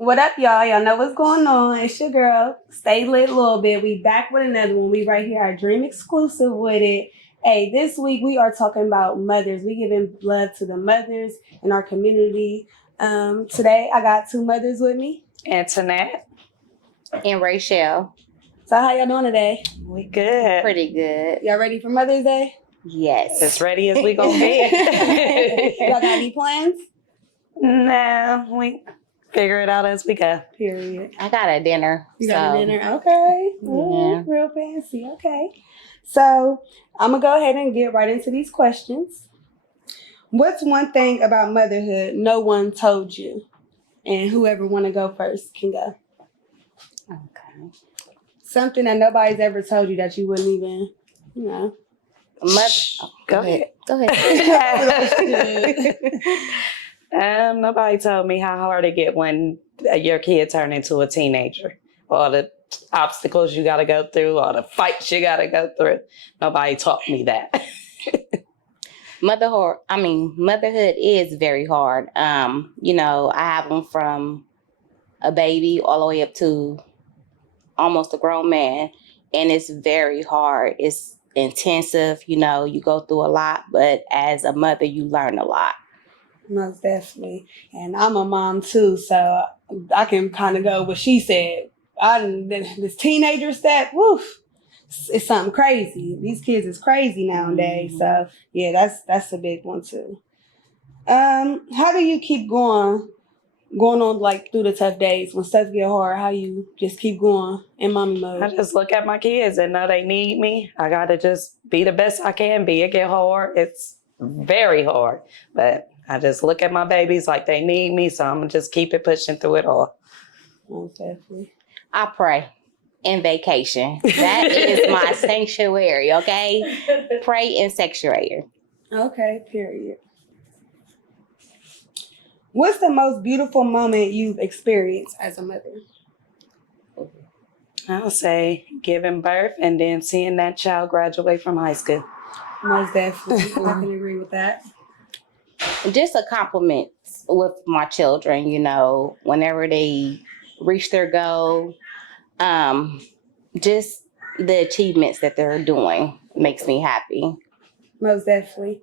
What up, y'all? Y'all know what's going on. It's your girl. Stay lit a little bit. We back with another one. We right here, our dream exclusive with it. Hey, this week we are talking about mothers. We giving love to the mothers in our community. Today I got two mothers with me. Antoinette. And Rachel. So how y'all doing today? We good. Pretty good. Y'all ready for Mother's Day? Yes. As ready as we gonna be. Y'all got any plans? No, we figure it out as we go. Period. I got a dinner. You got a dinner? Okay. Ooh, real fancy. Okay. So I'm going to go ahead and get right into these questions. What's one thing about motherhood no one told you? And whoever want to go first can go. Okay. Something that nobody's ever told you that you wouldn't even, you know. Go ahead. Go ahead. Nobody told me how hard it get when your kid turn into a teenager. All the obstacles you got to go through, all the fights you got to go through. Nobody taught me that. Motherhood is very hard. I have them from a baby all the way up to almost a grown man, and it's very hard. It's intensive. You go through a lot, but as a mother, you learn a lot. Most definitely. And I'm a mom too, so I can kind of go what she said. This teenager step, woof, it's something crazy. These kids is crazy nowadays. Mm-hmm. So yeah, that's a big one too. How do you keep going on like through the tough days when stuff get hard? How you just keep going in mommy mode? I just look at my kids and know they need me. I gotta just be the best I can be. It get hard. It's very hard, but I just look at my babies like they need me, so I'm gonna just keep it pushing through it all. Most definitely. I pray and vacation. That is my sanctuary, okay? Pray and sanctuary. Okay, period. What's the most beautiful moment you've experienced as a mother? I'll say giving birth and then seeing that child graduate from high school. Most definitely. I can agree with that. Just a compliment with my children, whenever they reach their goal. Just the achievements that they're doing makes me happy. Most definitely.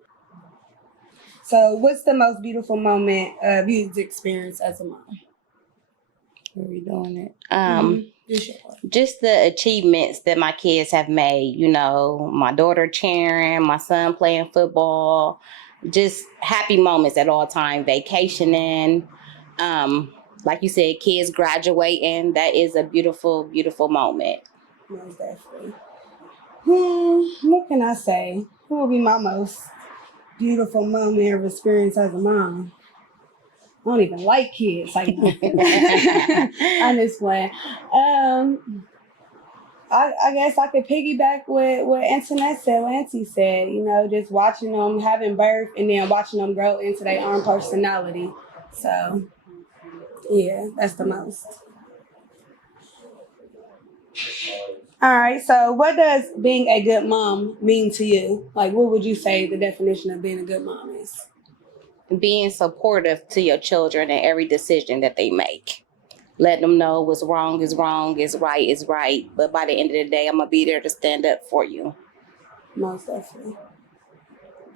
So what's the most beautiful moment you've experienced as a mom? Where are we doing it? Just the achievements that my kids have made, my daughter cheering, my son playing football, just happy moments at all time, vacationing, like you said, kids graduating. That is a beautiful, beautiful moment. Most definitely. What can I say? Who will be my most beautiful moment of experience as a mom? I don't even like kids like that. I'm just playing. I guess I could piggyback with what Antoinette said, what Auntie said, just watching them having birth and then watching them grow into their own personality. So, yeah, that's the most. All right, so what does being a good mom mean to you? Like, what would you say the definition of being a good mom is? Being supportive to your children in every decision that they make. Let them know what's wrong is wrong, is right. But by the end of the day, I'm going to be there to stand up for you. Most definitely.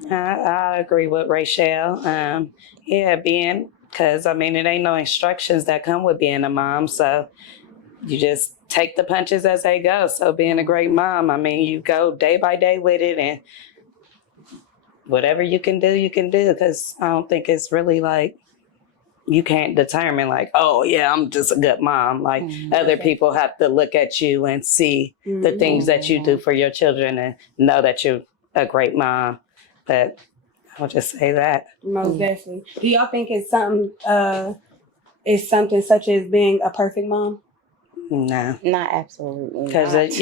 I agree with Rachel. Because, it ain't no instructions that come with being a mom. So you just take the punches as they go. So being a great mom, you go day by day with it, and whatever you can do, because I don't think it's really like you can't determine like, oh yeah, I'm just a good mom. Like other people have to look at you and see the things that you do for your children and know that you're a great mom. But I'll just say that. Most definitely. Do y'all think it's something such as being a perfect mom? No. Not absolutely. Because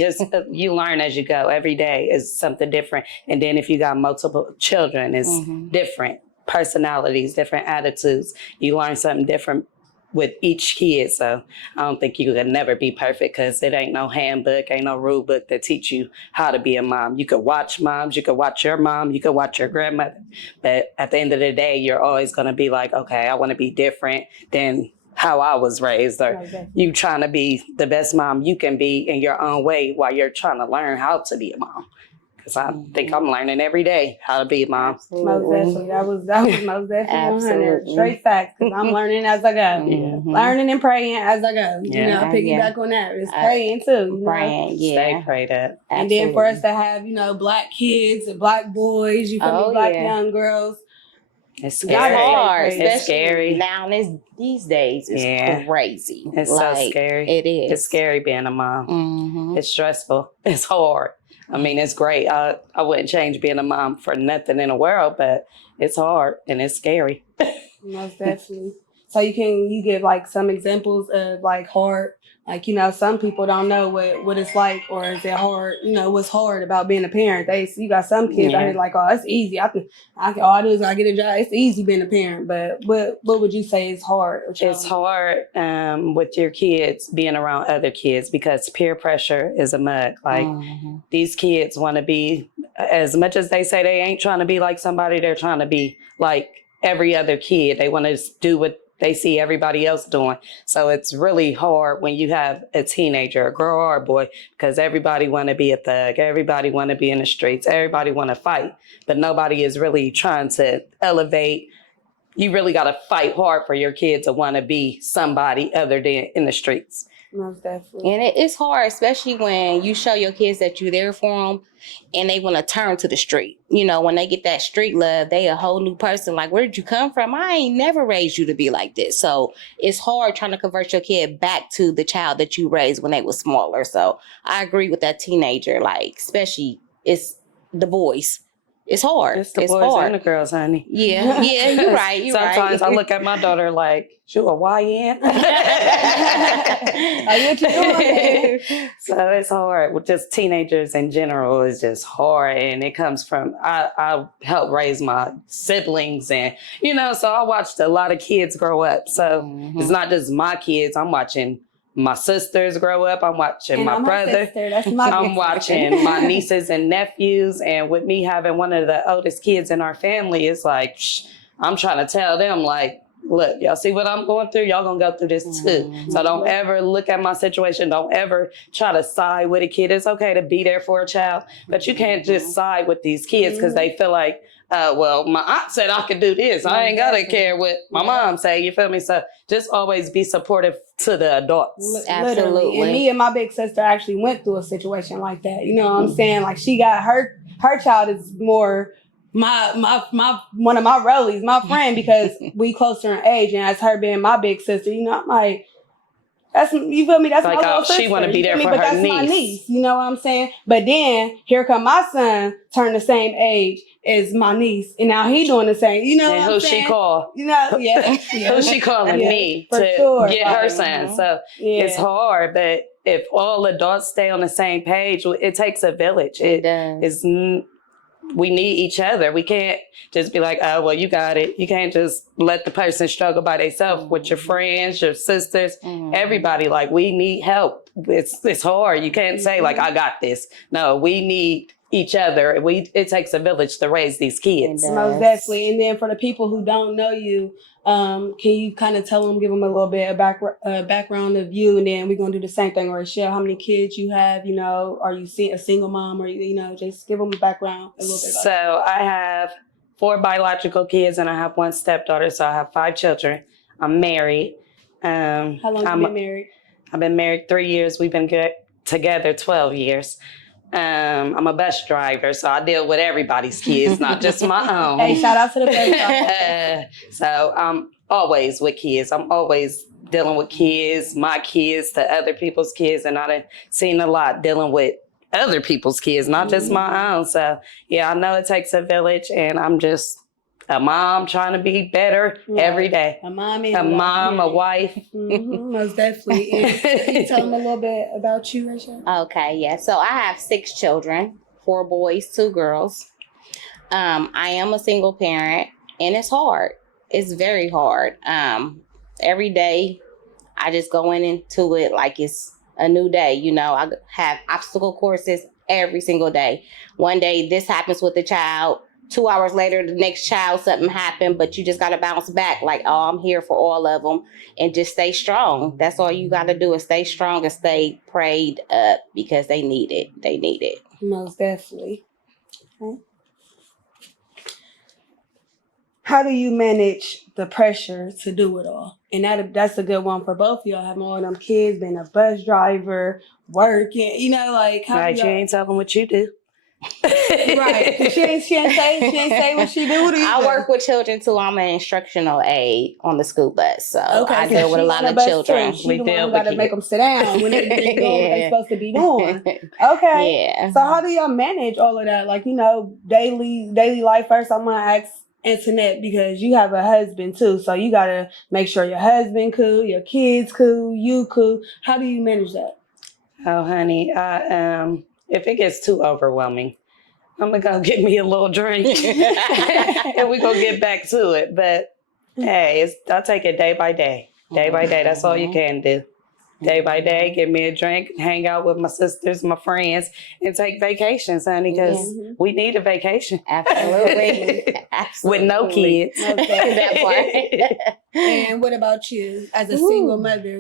you learn as you go. Every day is something different. And then if you got multiple children, it's different personalities, different attitudes. You learn something different with each kid. So I don't think you can never be perfect because it ain't no handbook, ain't no rule book that teach you how to be a mom. You could watch moms, you could watch your mom, you could watch your grandmother. But at the end of the day, you're always going to be like, okay, I want to be different than how I was raised, or Okay. you trying to be the best mom you can be in your own way while you're trying to learn how to be a mom. Because I think I'm learning every day how to be a mom. Most definitely. That was most definitely 100. Absolutely. Straight facts, because I'm learning as I go. Mhm. Learning and praying as I go. You Yeah. know, piggyback on that. It's praying too. You know? Praying, Stay yeah. prayed up. And then for us to have, you know, black kids and black boys, you feel me, black young girls. It's Gotta scary. stay hard, prayed. especially It's scary. now. These days is crazy. It's like, so scary. It is. It's scary being a mom. Mm-hmm. It's stressful. It's hard. I mean, it's great. I wouldn't change being a mom for nothing in the world, but it's hard and it's scary. Most definitely. So you give like some examples of like hard, like, you know, some people don't know what it's like, or is it hard, you know, what's hard about being a parent. You got some kids out here like, oh, it's easy. I can all I do is I get a job. It's easy being a parent. But what would you say is hard? It's hard with your kids being around other kids, because peer pressure is a mug. Like these kids want to be, as much as they say they ain't trying to be like somebody, they're trying to be like every other kid. They want to do what they see everybody else doing. So it's really hard when you have a teenager, a girl or a boy, because everybody want to be a thug. Everybody want to be in the streets. Everybody want to fight, but nobody is really trying to elevate. You really got to fight hard for your kid to want to be somebody other than in the streets. Most definitely. And it's hard, especially when you show your kids that you're there for them and they want to turn to the street. You know, when they get that street love, they a whole new person. Like, where did you come from? I ain't never raised you to be like this. So it's hard trying to convert your kid back to the child that you raised when they were smaller. So I agree with that teenager, like, especially it's the boys. It's hard. It's the boys and the girls, honey. Yeah, you're right. Sometimes I look at my daughter like, she a YN? Are you doing? So it's hard. With just teenagers in general, it's just hard. And it comes from, I helped raise my siblings. And, you know, so I watched a lot of kids grow up. So it's not just my kids. I'm watching my sisters grow up. I'm watching my brother. I'm watching my nieces and nephews. And with me having one of the oldest kids in our family, it's like, I'm trying to tell them, like, look, y'all see what I'm going through? Y'all gonna go through this too. So don't ever look at my situation. Don't ever try to side with a kid. It's okay to be there for a child, but you can't just side with these kids because they feel like, well, my aunt said I could do this. I ain't gotta care what my mom say. You feel me? So just always be supportive to the adults. Absolutely. And me and my big sister actually went through a situation like that. You know what I'm saying? Like, she got her child is more my one of my rollies, my friend, because we closer in age, and as her being my big sister, you know, I'm like, that's, you feel me? That's like, my little sister. She want to be there for but her that's niece. My niece. You know what I'm saying? But then here come my son, turn the same age as my niece, and now he doing the same. You know and what I'm saying? Who she call? You know, Who she calling me to get her son? So it's hard, but if all adults stay on the same page, it takes a village. It does. We need each other. We can't just be like, oh, well, you got it. You can't just let the person struggle by themselves with your friends, your sisters, everybody. Like, we need help. It's hard. You can't say like, I got this. No, we need each other. It takes a village to raise these kids. Most definitely. And then for the people who don't know you, can you kind of give them a little bit of background of you, and then we're going to do the same thing, Rochelle, how many kids you have, you know, are you a single mom, or, you know, just give them a background a little bit. So I have 4 biological kids and I have 1 stepdaughter. So I have 5 children. I'm married. How long have you been married? I've been married 3 years. We've been together 12 years. I'm a bus driver, so I deal with everybody's kids, not just my own. Hey, shout out to the bus driver. So I'm always with kids. I'm always dealing with kids, my kids to other people's kids, and I've seen a lot dealing with other people's kids, not just my own. So yeah, I know it takes a village, and I'm just a mom trying to be better every day. A mom, a wife. Most definitely. Can you tell them a little bit about you, Rachel? Okay, yeah. So I have 6 children, 4 boys, 2 girls. I am a single parent, and it's hard. It's very hard. Every day, I just go into it like it's a new day. You know, I have obstacle courses every single day. One day, this happens with the child. 2 hours later, the next child, something happened, but you just got to bounce back. Like, oh, I'm here for all of them, and just stay strong. That's all you got to do is stay strong and stay prayed up because they need it. They need it. Most definitely. Okay. How do you manage the pressure to do it all? And that's a good one for both of y'all. Having all them kids, being a bus driver, working, like how Right, do you y'all... ain't telling what you do. Right. 'Cause she ain't say what she do. What do you I do? work with children too. I'm an instructional aide on the school bus, so Okay, I so deal with a she lot on of the bus children. too. She We the deal one who with got to make kids. them sit down when they doing what they Yeah. supposed to be doing. Okay. Yeah. So how do y'all manage all of that? Like, daily life. First, I'm gonna ask Antoinette because you have a husband too, so you gotta make sure your husband cool, your kids cool, you cool. How do you manage that? Oh, honey, if it gets too overwhelming, I'm gonna go get me a little drink, and we gonna get back to it. But hey, I'll take it day by day. Day by day. That's all you can do. Day by day, get me a drink, hang out with my sisters, my friends, and take vacations, honey, because we need a vacation. Absolutely. With no kids. Okay. That part. And what about you, as a single mother?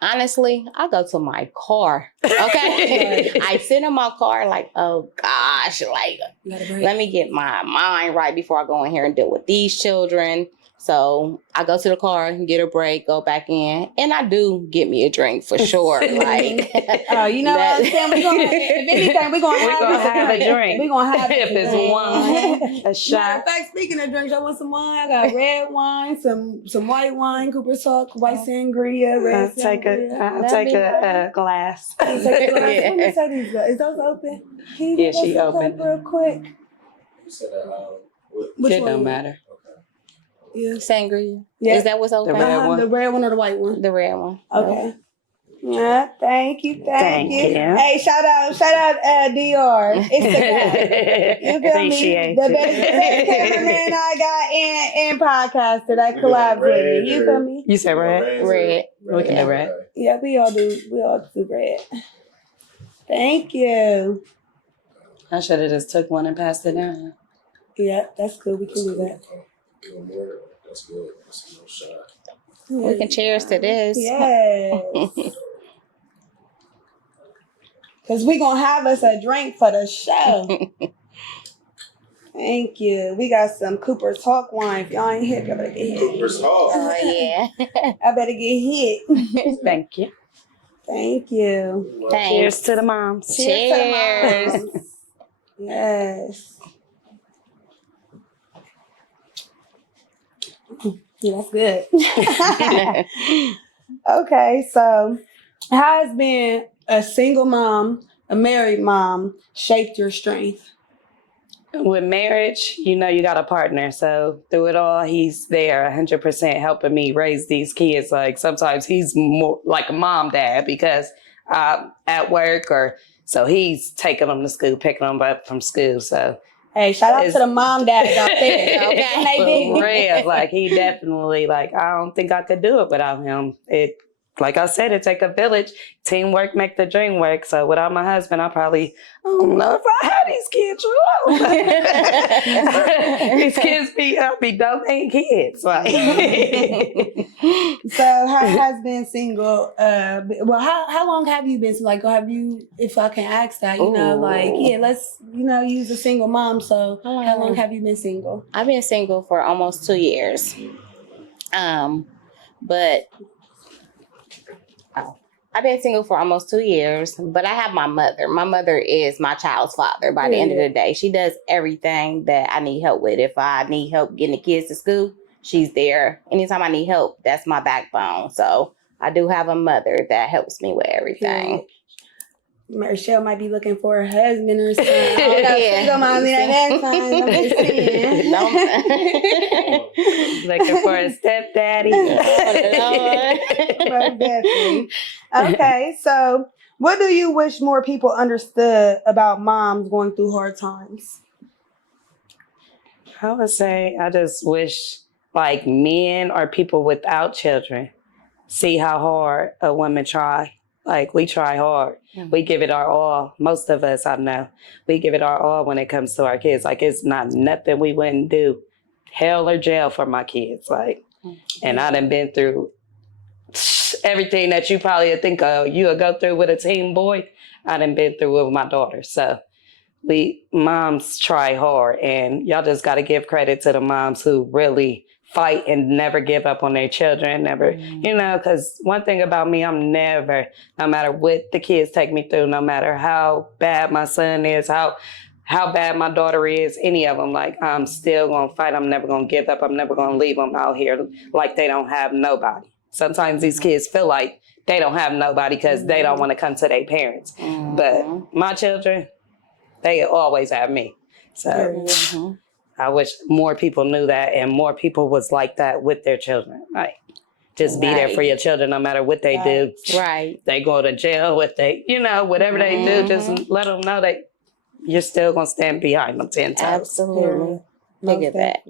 Honestly, I go to my car. Okay. I sit in my car like, oh gosh, like let me get my mind right before I go in here and deal with these children. So I go to the car and get a break, go back in, and I do get me a drink for sure. Like, you know what I'm saying? If anything, we're gonna have a drink. We're gonna have if it's wine, a shot. Matter of fact, speaking of drinks, I want some wine. I got red wine, some white wine, Cooper's Hawk, white sangria, red I'll sangria. take a glass. You take a glass. Let me say these guys. Is those open? Can you give us she a open. cup real quick? You said Which It one? don't matter. Yeah. sangria. Yeah. Is that what's open? The red one. The red one or the white one? The red one. Okay. Yeah, thank you. Thank you. Hey, shout out, DR. It's the guy. You feel Appreciate me? The you. best cameraman I got in podcaster that collab with me. You feel me? You said red? Red. We can do red. Yeah, we all do red. Thank you. I should have just took one and passed it down. Yeah, that's cool. We can do that. That's good. That's a little shot. We can cheers to this. Yes. Because we're going to have us a drink for the show. Thank you. We got some Cooper's Hawk wine. If y'all ain't hip, y'all better get hit. Cooper's Hawk. Oh, yeah. I better get hit. Thank you. Thank you. Thanks. Cheers to the moms. Cheers. To the moms. Yes. Yeah, that's good. Okay, so how has being a single mom, a married mom, shaped your strength? With marriage, you got a partner. So through it all, he's there 100% helping me raise these kids. Like sometimes he's more like a mom dad because I'm at work so he's taking them to school, picking them up from school. So hey, shout out to the mom dads out there. Okay, for real, like he definitely I don't think I could do it without him. Like I said, it take a village. Teamwork make the dream work. So without my husband, I don't know if I had these kids. These kids be donating kids. Like. So how has been single? How long have you been? Have you? If I can ask that, let's use a single mom. So how long have you been single? I've been single for almost 2 years. But I've been single for almost 2 years, but I have my mother. My mother is my child's father by the end of the day. She does everything that I need help with. If I need help getting the kids to school, she's there. Anytime I need help, that's my backbone. So I do have a mother that helps me with everything. Michelle might be looking for a husband or something. I don't know. Single mommy at that time. I'm just saying. Looking for a stepdaddy. Most definitely. Okay, so what do you wish more people understood about moms going through hard times? I would say I just wish men or people without children see how hard a woman try Like, we try hard. We give it our all. Most of us, I know, we give it our all when it comes to our kids. Like, it's not nothing we wouldn't do. Hell or jail for my kids. Like, and I done been through everything that you probably would think you would go through with a teen boy. I done been through with my daughter. So we moms try hard, and y'all just got to give credit to the moms who really fight and never give up on their children. Never, because one thing about me, I'm never, no matter what the kids take me through, no matter how bad my son is, how bad my daughter is, any of them, like, I'm still going to fight. I'm never going to give up. I'm never going to leave them out here like they don't have nobody. Sometimes these kids feel like they don't have nobody because they don't want to come to their parents. But my children, they always have me. So I wish more people knew that, and more people was like that with their children. Like, just be there for your children no matter what they do. Right. They go to jail, if they, whatever they do, just let them know that you're still going to stand behind them 10 times. Absolutely. Look at that.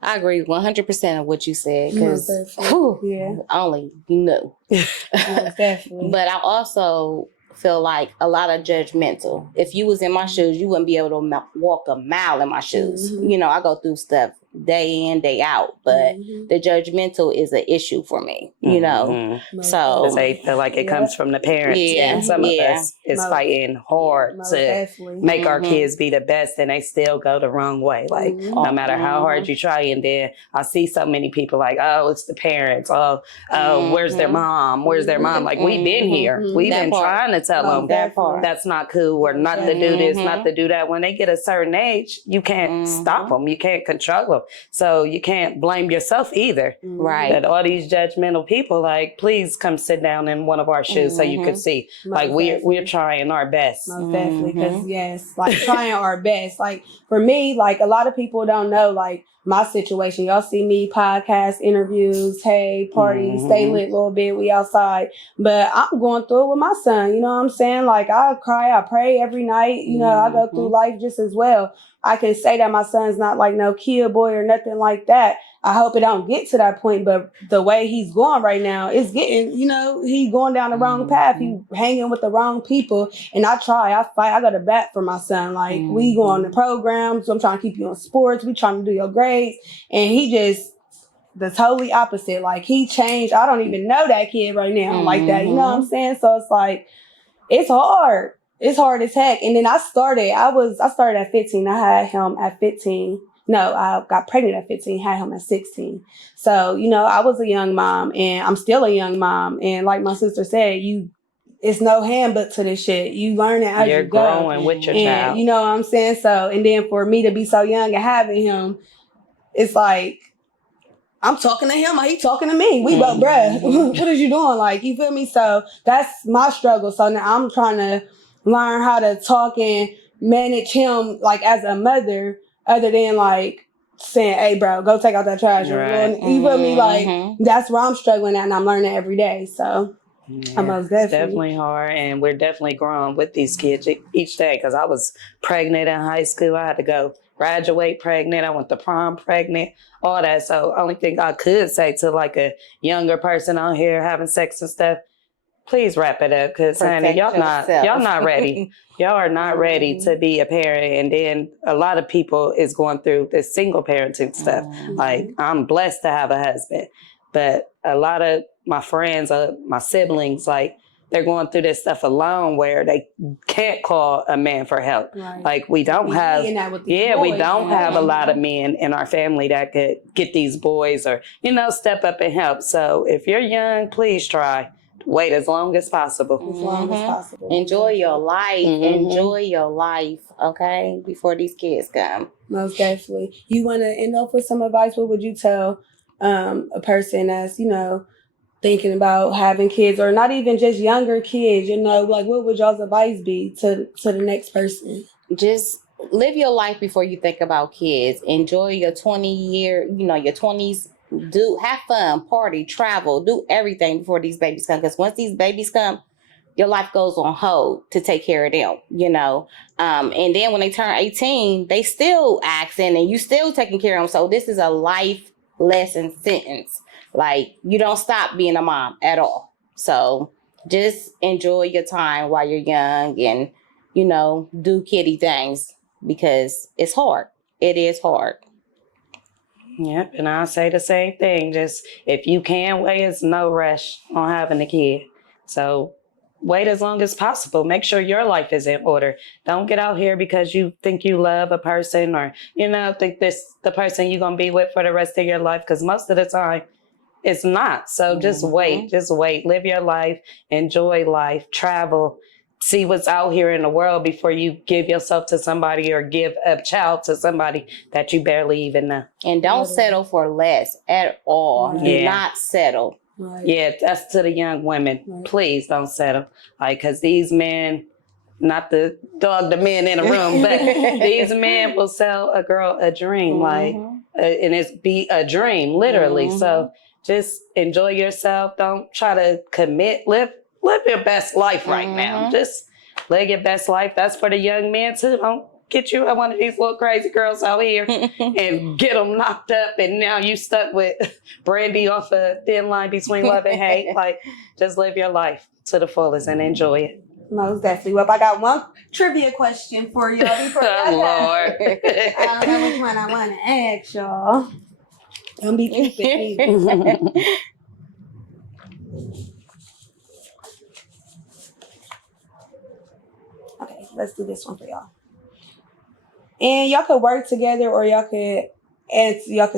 I agree 100% of what you said, because only you know. Definitely. But I also feel like a lot of judgmental. If you was in my shoes, you wouldn't be able to walk a mile in my shoes. I go through stuff day in, day out, but the judgmental is an issue for me, So because they feel like it comes from the parents, and some of us is fighting hard to make our kids be the best, and they still go the wrong way. Like, no matter how hard you try, and then I see so many people like, oh, it's the parents. Oh, where's their mom? Where's their mom? Like, we've been here. We've been trying to tell them that's not cool, or not to do this, not to do that. When they get a certain age, you can't stop them. You can't control them. So you can't blame yourself either. Right. That all these judgmental people, like, please come sit down in one of our shoes so you can see. Like, we're trying our best. Most definitely, because like, trying our best. Like, for me, like, a lot of people don't know, like, my situation. Y'all see me, podcast, interviews, hey, party, stay lit a little bit, we outside. But I'm going through it with my son, you know what I'm saying? Like, I cry, I pray every night, I go through life just as well. I can say that my son's not like no kid boy or nothing like that. I hope it don't get to that point, but the way he's going right now, it's getting, he's going down the wrong path. He's hanging with the wrong people. And I fight, I go to bat for my son. Like, we go on the programs, I'm trying to keep you in sports, we trying to do your grades. And he just, the totally opposite. Like, he changed. I don't even know that kid right now like that. You know what I'm saying? So it's like, it's hard. It's hard as heck. And then I started at 15. I had him at 15. No, I got pregnant at 15, had him at 16. So, I was a young mom, and I'm still a young mom. And like my sister said, it's no handbook to this shit. You learn it as you go. You're growing with your child. You know what I'm saying? So, and then for me to be so young and having him, it's like, I'm talking to him, he talking to me. We both, bruh, what is you doing? Like, you feel me? So that's my struggle. So now I'm trying to learn how to talk and manage him, like, as a mother, other than like saying, hey, bro, go take out that trash. Right. You feel me? Like, that's where I'm struggling at, and I'm learning every day. So I'm most definitely. It's definitely hard, and we're definitely growing with these kids each day, because I was pregnant in high school. I had to go graduate pregnant. I went to prom pregnant, all that. So only thing I could say to like a younger person out here having sex and stuff, please wrap it up, because honey, y'all not ready. Y'all are not ready to be a parent. And then a lot of people is going through this single parenting stuff. Like, I'm blessed to have a husband, but a lot of my friends, my siblings, like, they're going through this stuff alone where they can't call a man for help. Right. Like, we don't have a lot of men in our family that could get these boys or, step up and help. So if you're young, please try. Wait as long as possible. As long as possible. Enjoy your life. Enjoy your life, okay? Before these kids come. Most definitely. You want to end off with some advice? What would you tell a person that's, thinking about having kids, or not even just younger kids, like, what would y'all's advice be to the next person? Just live your life before you think about kids. Enjoy your 20-year, your 20s. Have fun, party, travel, do everything before these babies come. Because once these babies come, your life goes on hold to take care of them, And then when they turn 18, they still asking, and you still taking care of them. So this is a life lesson sentence. Like, you don't stop being a mom at all. So just enjoy your time while you're young and, do kitty things because it's hard. It is hard. Yep, and I'll say the same thing. Just if you can wait, it's no rush on having a kid. So wait as long as possible. Make sure your life is in order. Don't get out here because you think you love a person or, think this the person you're going to be with for the rest of your life. Because most of the time, it's not. So just wait. Just wait. Live your life. Enjoy life. Travel. See what's out here in the world before you give yourself to somebody or give a child to somebody that you barely even know. And don't settle for less at all. Right. Do Yeah. not settle. Right. Yeah, that's to the young women. Right. Please don't settle. Because these men, not to dog the men in the room, but these men will sell a girl a dream, and it's be a dream, literally. So just enjoy yourself. Don't try to commit. Live your best life right now. Just live your best life. That's for the young men too. Don't get you one of these little crazy girls out here and get them knocked up, and now you stuck with Brandy off a thin line between love and hate. Just live your life to the fullest and enjoy it. Most definitely. Well, I got one trivia question for y'all before y'all Lord. I don't know which one I want to ask y'all. Don't be Cupid. Okay, let's do this one for y'all. And y'all could work together, or y'all could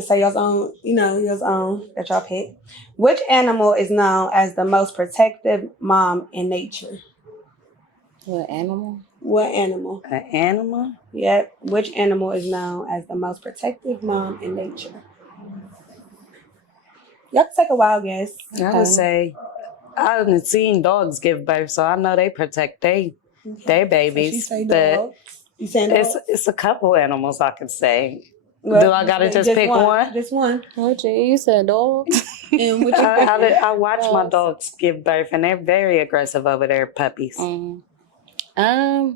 say y'all's own, y'all's own that y'all pick. Which animal is known as the most protective mom in nature? What animal? What animal? An animal? Yep. Which animal is known as the most protective mom in nature? Y'all can take a wild guess. I would say I haven't seen dogs give birth, so I know they protect their babies. So she say but dogs. You saying dogs? it's a couple animals I can say. Well, do I gotta just pick one? Just one. Oh, gee, you said dog. And what you I watch my dogs give birth, and they're very aggressive over their puppies. So I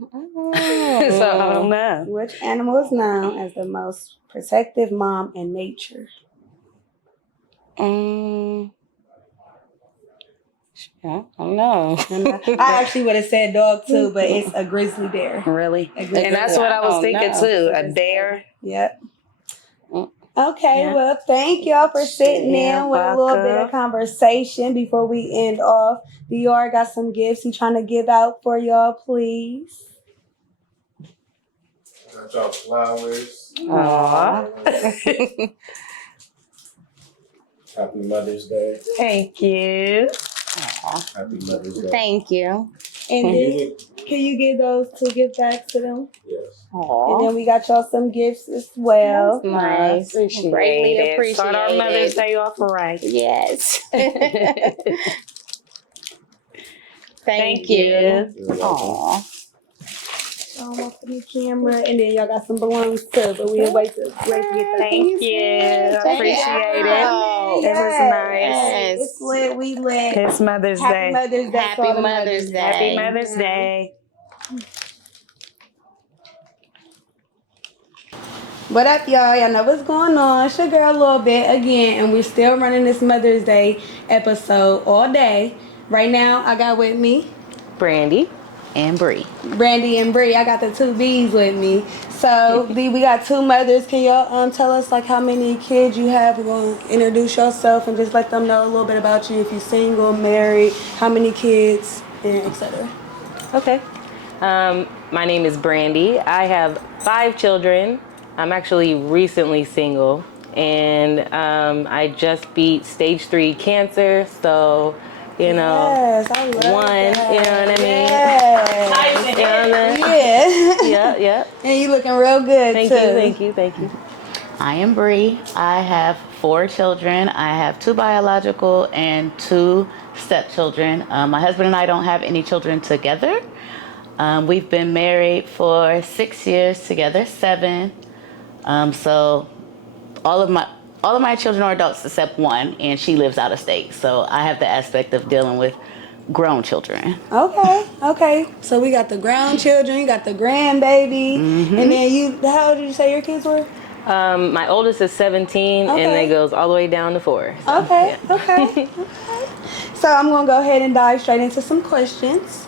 don't know. Which animal is known as the most protective mom in nature? I don't know. I actually would have said dog too, but it's a grizzly bear. Really? A grizzly And that's bear. what I was don't thinking know. too. A bear. Yep. Okay, Yeah. well, thank y'all for sitting in with a little bit of conversation before we end off. Dior got some gifts he's trying to give out for y'all, please. Got y'all flowers. Aww. Happy Mother's Day. Thank you. Happy Mother's Day. Thank you. And then, can you give those two gift bags to them? Yes. And then we got y'all some gifts as well. Nice. Greatly appreciate Start our Mother's it. Day off right. Yes. Thank you. you. You're welcome. Off the camera, and then y'all got some balloons too, but we'll wait to get that. Thank you. I appreciate it. It was nice. Yes. It's lit. We lit. It's Mother's Happy Day. Mother's Day. Happy to all the Mother's mothers. Day. Happy Mother's Day. What up, y'all? Y'all know what's going on. It's your girl, a little bit again, and we're still running this Mother's Day episode all day. Right now, I got with me Brandy and Bree. Brandy and Bree. I got the two B's with me. So we got two mothers. Can y'all tell us like how many kids you have? We're gonna introduce yourself and just let them know a little bit about you. If you're single, married, how many kids, and etc. Okay. My name is Brandy. I have 5 children. I'm actually recently single, and I just beat stage 3 cancer, so Yes, I love one, that. you know what I mean? Yes. You know what I mean? Yeah. Yeah. And you looking real good too. Thank you. I am Bree. I have 4 children. I have 2 biological and 2 stepchildren. My husband and I don't have any children together. We've been married for 6 years together, 7. So all of my children are adults except one, and she lives out of state. So I have the aspect of dealing with grown children. Okay. So we got the grown children, you got the grandbaby, and then how old did you say your kids were? My oldest is 17, and Okay. it goes all the way down to 4. So, Okay. yeah. Okay. So So I'm going to go ahead and dive straight into some questions.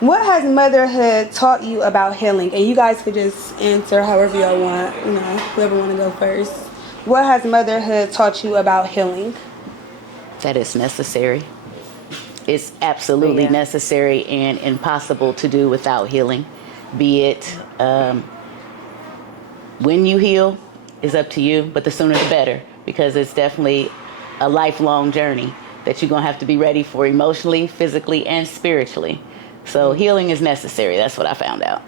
What has motherhood taught you about healing? And you guys could just answer however y'all want, whoever want to go first. What has motherhood taught you about healing? That it's necessary. It's absolutely necessary and impossible to do without healing. Be it when you heal is up to you, but the sooner the better, because it's definitely a lifelong journey that you're going to have to be ready for emotionally, physically, and spiritually. So healing is necessary. That's what I found out.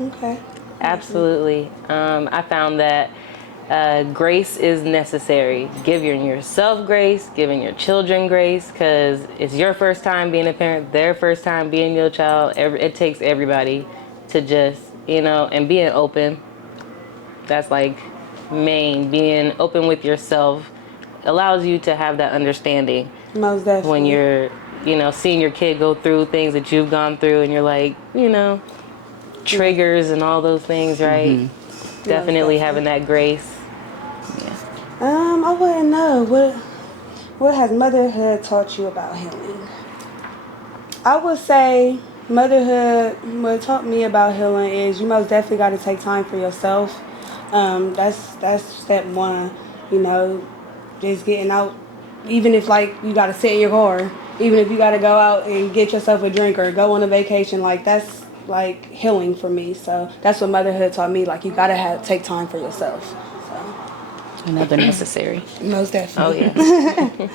Okay. Absolutely. I found that grace is necessary. Giving yourself grace, giving your children grace, because it's your first time being a parent, their first time being your child. It takes everybody to just, and being open. That's like main. Being open with yourself allows you to have that understanding. Most definitely. When you're, seeing your kid go through things that you've gone through and you're like, triggers and all those things, right? Mm-hmm. Definitely having that grace. I wouldn't know. What has motherhood taught you about healing? I would say motherhood, what taught me about healing is you most definitely got to take time for yourself. That's step one, just getting out. Even if you got to sit in your car, even if you got to go out and get yourself a drink or go on a vacation, that's like healing for me. So that's what motherhood taught me. You got to take time for yourself. Another necessary. Most definitely. Oh, yeah.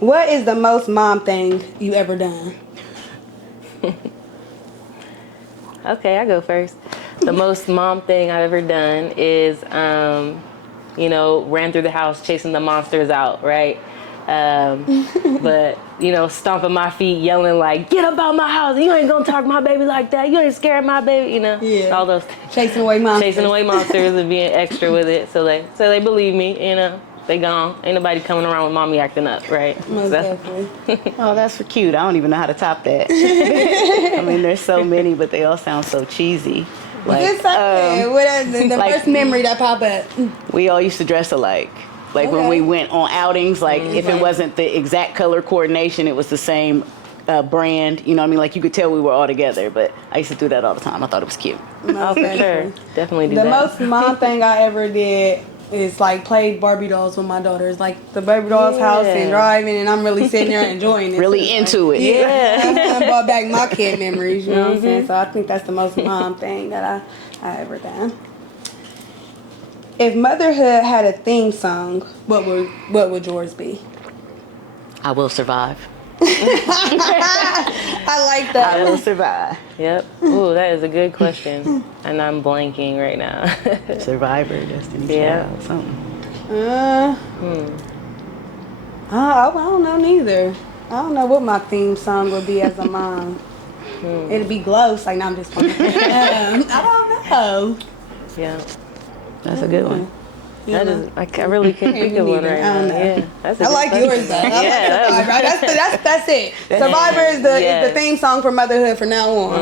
What is the most mom thing you ever done? Okay, I go first. The most mom thing I've ever done is, ran through the house chasing the monsters out, right? But, stomping my feet, yelling get up out my house. You ain't gonna talk to my baby like that. You ain't scaring my baby, Yeah. all those Chasing away monsters. Chasing away monsters and being extra with it. So they believe me, they gone. Ain't nobody coming around with mommy acting up, right? Most definitely. Oh, that's for cute. I don't even know how to top that. I mean, there's so many, but they all sound so cheesy. Just the first memory that pop up. We all used to dress alike. When we went on outings, if it wasn't the exact color coordination, it was the same brand. You know what I mean? You could tell we were all together, but I used to do that all the time. I thought it was cute. Oh, for sure. Definitely do that. The most mom thing I ever did is play Barbie dolls with my daughters. The Barbie dolls house and driving, and I'm really sitting there enjoying it. Really into it. Yeah. I brought back my kid memories, you know what I'm saying? So I think that's the most mom thing that I ever done. If motherhood had a theme song, what would yours be? I Will Survive. I like that. I will survive. Yep. Ooh, that is a good question. And I'm blanking right now. Survivor, Destiny Child, something. I don't know neither. I don't know what my theme song would be as a mom. It'd be Glow. No, I'm just playing. I don't know. Yeah. That's a good one. I really can't think of one right now. Yeah, that's a I like question. yours though. That's it. Survivor is the theme song for motherhood from now on.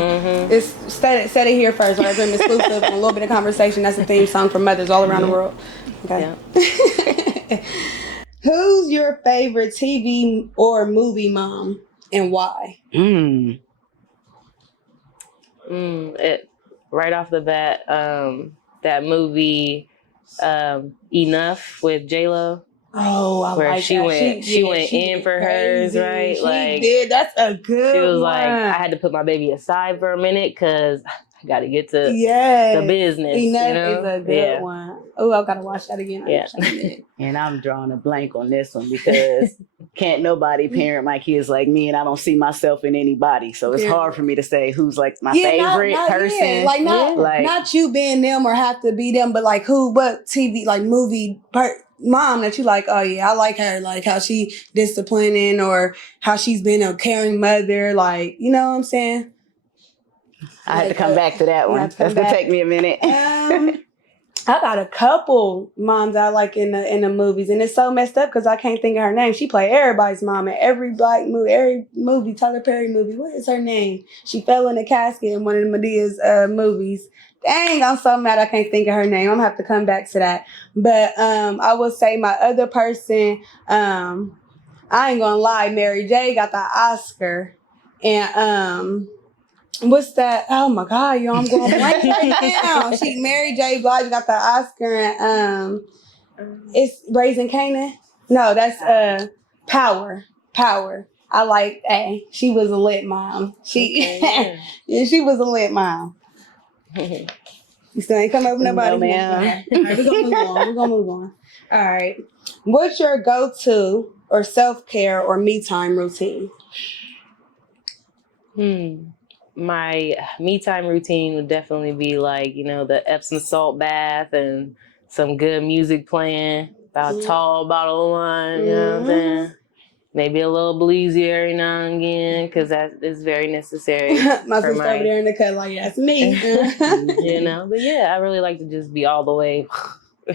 It's said it here first, right? It's exclusive, a little bit of conversation. That's the theme song for mothers all around the world. Okay. Yeah. Who's your favorite TV or movie mom and why? Right off the bat, that movie Enough with J-Lo. Oh, I where like she that. went she went in for hers, right? She did. That's a good She was one. I had to put my baby aside for a minute because I got to get to the business. Enough is a good one. Oh, I've got to watch that again. Yeah. And I'm drawing a blank on this one because can't nobody parent my kids like me, and I don't see myself in anybody. So it's hard for me to say who's my favorite person. Not you being them or have to be them, but what TV, movie mom that you like, oh yeah, I like her, how she disciplining or how she's been a caring mother, you know what I'm saying? I had to come back to that one. That's gonna take me a minute. I got a couple moms I like in the movies, and it's so messed up because I can't think of her name. She played everybody's mom in every black movie, every movie, Tyler Perry movie. What is her name? She fell in a casket in one of Medea's movies. Dang, I'm so mad I can't think of her name. I'm gonna have to come back to that. But I would say my other person, I ain't gonna lie, Mary J got the Oscar, and what's that? Oh my God, yo, I'm going blank right now. Mary J. Blige got the Oscar, and it's Raising Kanan. No, that's Power. Power. I like A. She was a lit mom. Okay, Yeah, she was a lit mom. yeah. You still ain't come up with nobody. No, ma'am. All right, we're gonna move on. We're gonna move on. All right. What's your go-to or self-care or me time routine? My me time routine would definitely be like, the Epsom salt bath and some good music playing, about a tall bottle of wine, you know what I'm saying? Maybe a little bleezy every now and again, because that is very necessary My for sister over there in the cut, like, that's me. But yeah, I really like to just be all the way,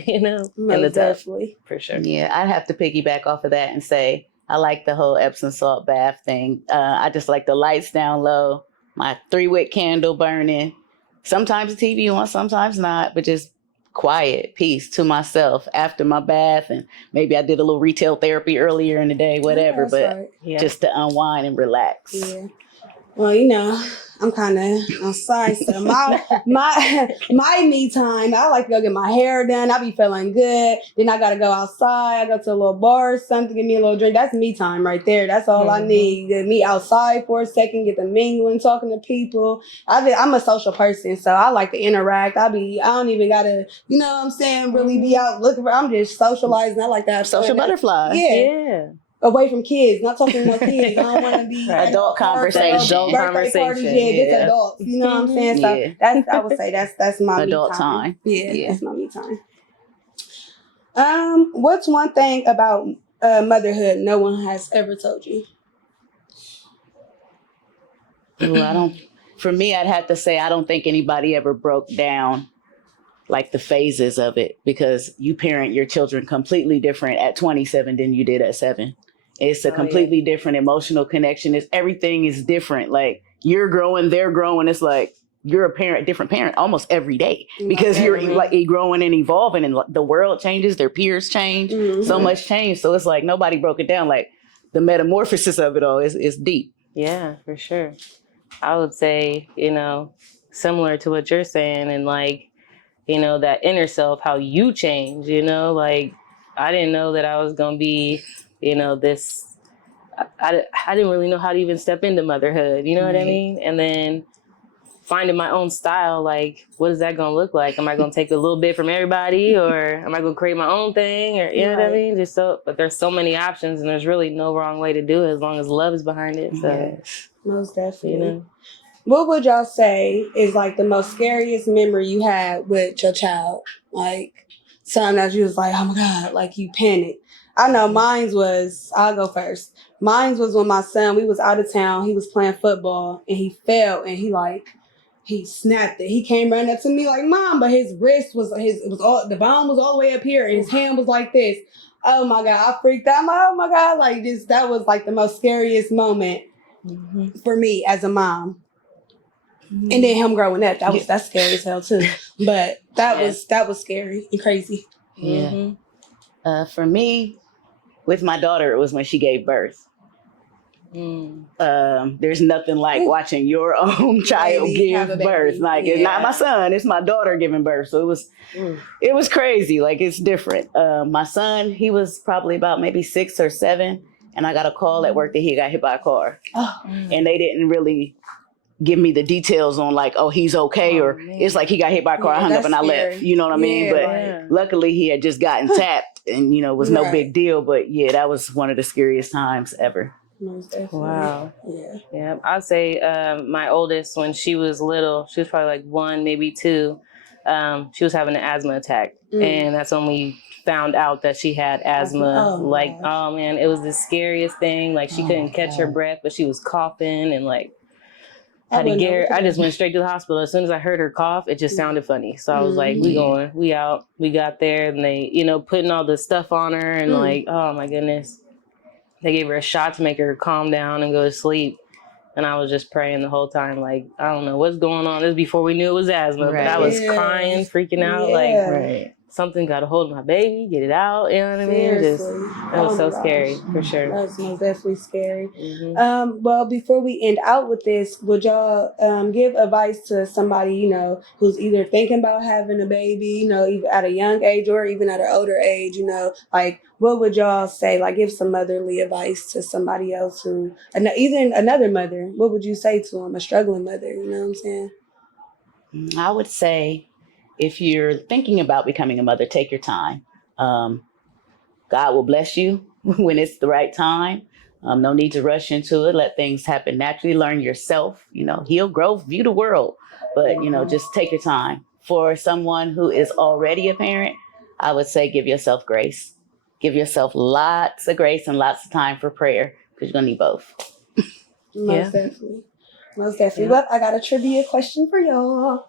in the Most tub, definitely. for sure. Yeah, I'd have to piggyback off of that and say I like the whole Epsom salt bath thing. I just like the lights down low, my 3-wick candle burning. Sometimes the TV on, sometimes not, but just quiet, peace to myself after my bath. And maybe I did a little retail therapy earlier in the day, whatever, That's but right. Yeah. just to unwind and relax. Yeah. Well, I'm kind of on side stuff. My me time, I like to go get my hair done. I be feeling good. Then I got to go outside. I go to a little bar or something, get me a little drink. That's me time right there. That's all I need. Get me outside for a second, get the mingling, talking to people. I'm a social person, so I like to interact. I don't even got to, you know what I'm saying, really be out looking for. I'm just socializing. I like to have Social fun. butterfly. Yeah. Away from kids, not talking to no kids. I don't want to be Right. Adult conversation. Adult birthday conversation. parties. Yeah, just Yeah. adults. You know what I'm saying? So Yeah. I would say that's my Adult me time. time. Yeah, Yeah. that's my me time. What's one thing about motherhood no one has ever told you? Ooh, for me, I'd have to say I don't think anybody ever broke down like the phases of it, because you parent your children completely different at 27 than you did at 7. It's a completely different emotional connection. Everything is different. Like you're growing, they're growing. It's like you're a different parent almost every day, because you're like growing and evolving, and the world changes, their peers change, so much change. So it's like nobody broke it down. Like the metamorphosis of it all is deep. Yeah, for sure. I would say, similar to what you're saying, and like, that inner self, how you change, like I didn't know that I was going to be, this, I didn't really know how to even step into motherhood, you know what I mean? And then finding my own style, like, what is that going to look like? Am I going to take a little bit from everybody, or am I going to create my own thing? Or, you know what I mean? But there's so many options, and there's really no wrong way to do it as long as love is behind it. So, Yes. Most definitely. What would y'all say is like the most scariest memory you had with your child? Like something that you was like, oh my God, like you panicked. I know I'll go first. Mine's was when my son, we was out of town, he was playing football and he fell and he snapped it. He came running up to me like, Mom, but his wrist the bone was all the way up here and his hand was like this. Oh my God, I freaked out. I'm like, oh my God, like this, that was like the most scariest moment for me as a mom. And then him growing up, that's scary as hell too. But that was scary and crazy. Yeah. For me, with my daughter, it was when she gave birth. There's nothing like watching your own child give birth. Like it's not my son, it's my daughter giving birth. So it was crazy. Like it's different. My son, he was probably about maybe 6 or 7, and I got a call at work that he got hit by a car. And they didn't really give me the details on like, oh, he's okay, or it's like he got hit by a car, I hung up and I left. You know what I mean? But luckily he had just gotten tapped and, it was no big deal. But yeah, that was one of the scariest times ever. Wow. Yeah. I'd say my oldest, when she was little, she was probably like 1, maybe 2. She was having an asthma attack. And that's when we found out that she had asthma. Oh man, it was the scariest thing. Like she couldn't catch her breath, but she was coughing and like, I just went straight to the hospital. As soon as I heard her cough, it just sounded funny. So I was like, we out. We got there and they, putting all the stuff on her and like, oh my goodness. They gave her a shot to make her calm down and go to sleep. And I was just praying the whole time, like, I don't know what's going on. This is before we knew it was asthma, but I was crying, freaking out, something got a hold of my baby, get it out. You know what I mean? Just Seriously. that was Oh so my scary gosh. for sure. That's most definitely scary. Mm-hmm. Well, before we end out with this, would y'all give advice to somebody, who's either thinking about having a baby, either at a young age or even at an older age, like what would y'all say? Like give some motherly advice to somebody else even another mother. What would you say to them? A struggling mother, you know what I'm saying? I would say if you're thinking about becoming a mother, take your time. God will bless you when it's the right time. No need to rush into it. Let things happen naturally. Learn yourself. Heal, grow, view the world. But, just take your time. For someone who is already a parent, I would say give yourself grace. Give yourself lots of grace and lots of time for prayer because you're going to need both. Most definitely. Most definitely. Yeah. Well, I got a trivia question for y'all.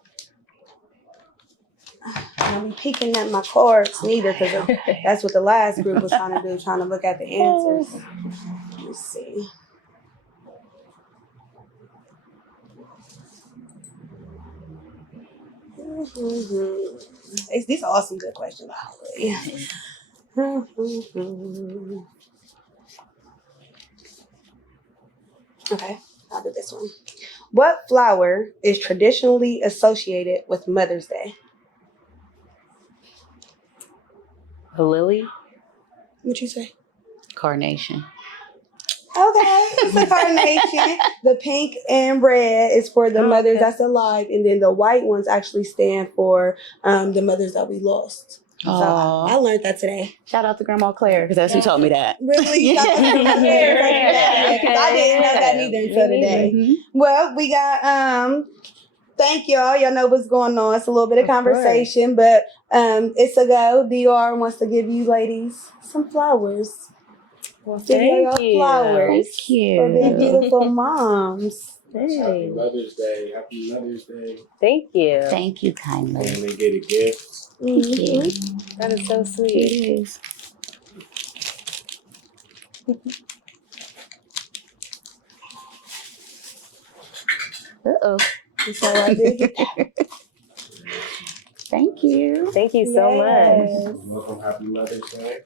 I'm peeking at my cards neither because that's what the last group was trying to do, trying to look at the answers. Let's see. These are all some good questions, by the way. Okay, I'll do this one. What flower is traditionally associated with Mother's Day? A lily? What'd you say? Carnation. Okay, it's a carnation. The pink and red is for the mothers okay. that's alive, and then the white ones actually stand for the mothers that we lost. So I learned that today. Shout out to Grandma Claire because that's who taught me that. Really? Shout out to Grandma Claire. Because I didn't know that either until today. Mhm. Well, we got thank y'all. Y'all know what's going on. It's a little bit of conversation, but it's a go. DR wants to give you ladies some flowers. Well, Give y'all thank you. flowers Thank you. for being beautiful moms. Happy Hey. Mother's Day. Happy Mother's Day. Thank you. Thank you kindly. And they get a gift. Thank you. That is so It sweet. is. Uh-oh. So I did. Thank you. Thank you so much. Welcome. Happy Mother's Day.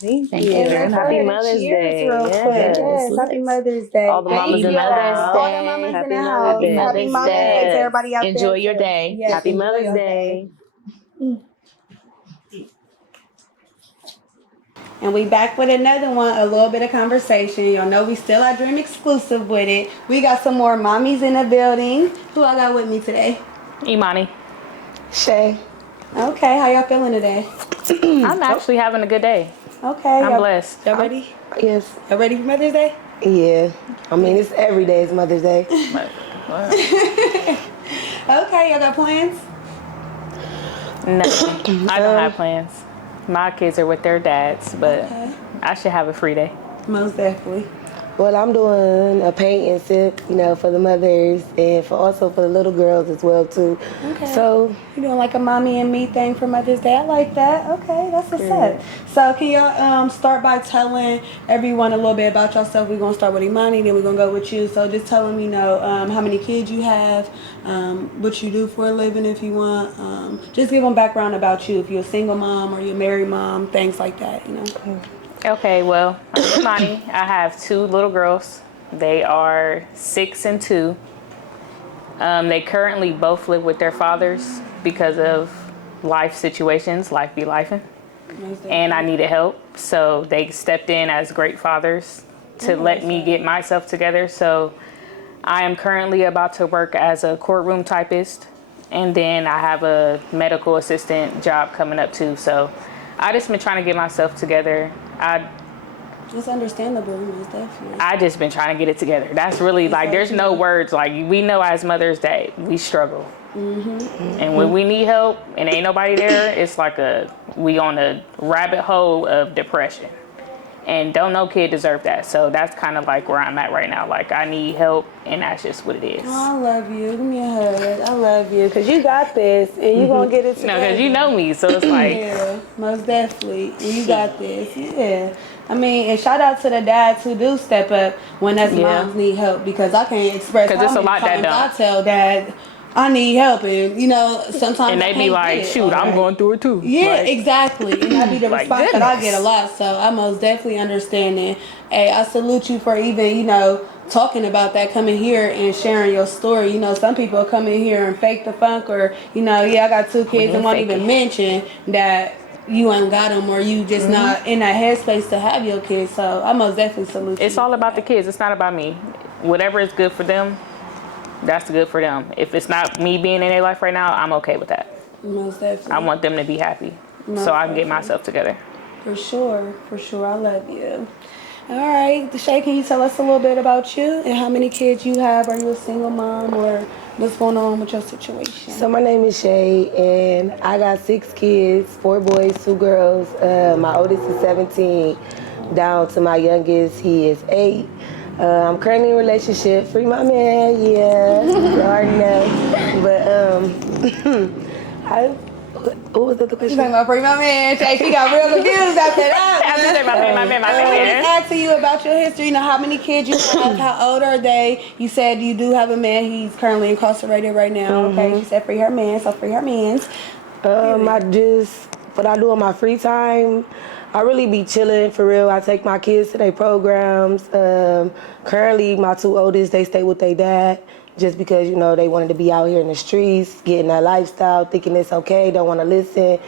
Thank Thank you. you. And Happy let's Mother's cheers Day. real quick. Yes. Yes, happy Mother's Day. All the mamas in the Thank y'all. house. All the mamas Happy in the Mother's house. Day. Happy Mother's Day to everybody out there. Enjoy your too. day. Yes, Happy enjoy Mother's your Day. And we back with another one, a little bit of conversation. Y'all know we still are Dream exclusive with it. We got some more mommies in the building. Who I got with me today? Imani. Shay. Okay, how y'all feeling today? I'm actually having a good day. Okay. I'm blessed. Y'all ready? Yes. Y'all ready for Mother's Day? Yeah. I mean, it's every day is Mother's Day. Okay, y'all got plans? No, I don't have plans. My kids are with their dads, but Okay. I should have a free day. Most definitely. Well, I'm doing a paint and sip, for the mothers and also for the little girls as well too. Okay. So You doing like a mommy and me thing for Mother's Day? I like that. Okay, that's what's up. So can y'all start by telling everyone a little bit about yourself? We're gonna start with Imani, then we're gonna go with you. So just tell them, how many kids you have, what you do for a living if you want. Just give them background about you. If you're a single mom or you're a married mom, things like that. Okay, well, I'm Imani. I have 2 little girls. They are 6 and 2. They currently both live with their fathers because of life situations, life be lifing. And I needed help, so they stepped in as great fathers to let me get myself together. So I am currently about to work as a courtroom typist, and then I have a medical assistant job coming up too. So I just been trying to get myself together. It's understandable, most definitely. I just been trying to get it together. That's really there's no words. We know as Mother's Day, we struggle. And when we need help and ain't nobody there, it's we on a rabbit hole of depression. And don't no kid deserve that. So that's kind of where I'm at right now. I need help, and that's just what it is. Oh, I love you. Give me a hug. I love you because you got this and you're going to get it together. No, because you know me, so it's Yeah, most definitely. You got this. Yeah. I mean, and shout out to the dads who do step up when us moms need help because I can't express how it's a many lot that times I don't. tell dad, I need help, and sometimes And I they be can't like, get it shoot, all I'm right. going through it too. Yeah, Like, exactly. And that'd be the like, response that I get a goodness. lot. So I most definitely understand it. Hey, I salute you for even, talking about that, coming here and sharing your story. Some people come in here and fake the funk, or, yeah, I got 2 We kids and ain't won't fake even it. mention that you ain't got them, or you just not in that headspace to have your kids. So I most definitely salute you. It's all for about the that. kids. It's not about me. Whatever is good for them, that's good for them. If it's not me being in their life right now, I'm okay with that. Most definitely. I want them to be happy Most so I can get definitely. myself together. For sure. I love you. All right, Deshae, can you tell us a little bit about you and how many kids you have? Are you a single mom, or what's going on with your situation? So my name is Shay, and I got 6 kids, 4 boys, 2 girls. My oldest is 17, down to my youngest, he is 8. I'm currently in a relationship, free my man, yeah, you already know. But what was the other You question? talking about free my man, Shay? She got real confused after that. I just said my man. I was asking you about your history. How many kids you have? How old are they? You said you do have a man. He's currently incarcerated right now. Okay, she said free her man, so free her man's. What I do in my free time, I really be chilling for real. I take my kids to their programs. Currently, my 2 oldest, they stay with their dad just because, they wanted to be out here in the streets, getting that lifestyle, thinking it's okay, don't want to listen.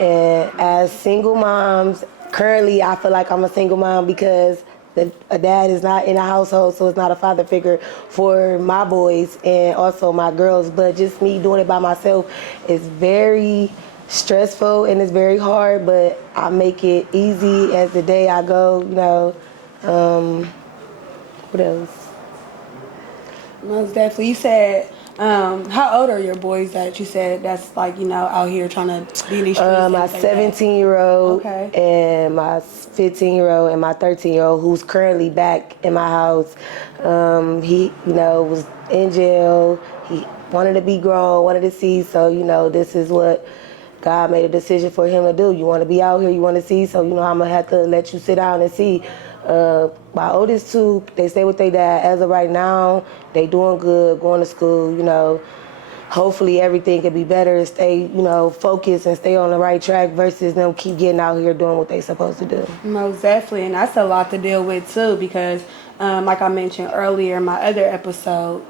And as single moms, currently I feel like I'm a single mom because a dad is not in the household, so it's not a father figure for my boys and also my girls. But just me doing it by myself is very stressful and it's very hard, but I make it easy as the day I go, what else? Most definitely. You said, how old are your boys that you said that's like, out here trying to be in these streets? My 17-year-old Okay. and my 15-year-old and my 13-year-old who's currently back in my house. He, was in jail. He wanted to be grown, wanted to see, so, this is what God made a decision for him to do. You want to be out here, you want to see, so, I'm going to have to let you sit down and see. My oldest 2, they stay with their dad. As of right now, they doing good, going to school, hopefully everything can be better and stay, focused and stay on the right track versus them keep getting out here doing what they supposed to do. Most definitely, and that's a lot to deal with too because, like I mentioned earlier in my other episode,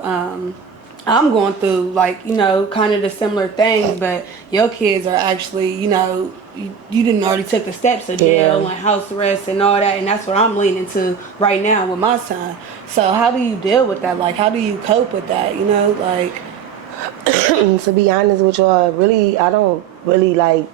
I'm going through kind of the similar things, but your kids are actually, you didn't already took the steps of jail and house arrest and all that, and that's what I'm leaning to right now with my son. So how do you deal with that? How do you cope with that? To be honest with y'all, really, I don't really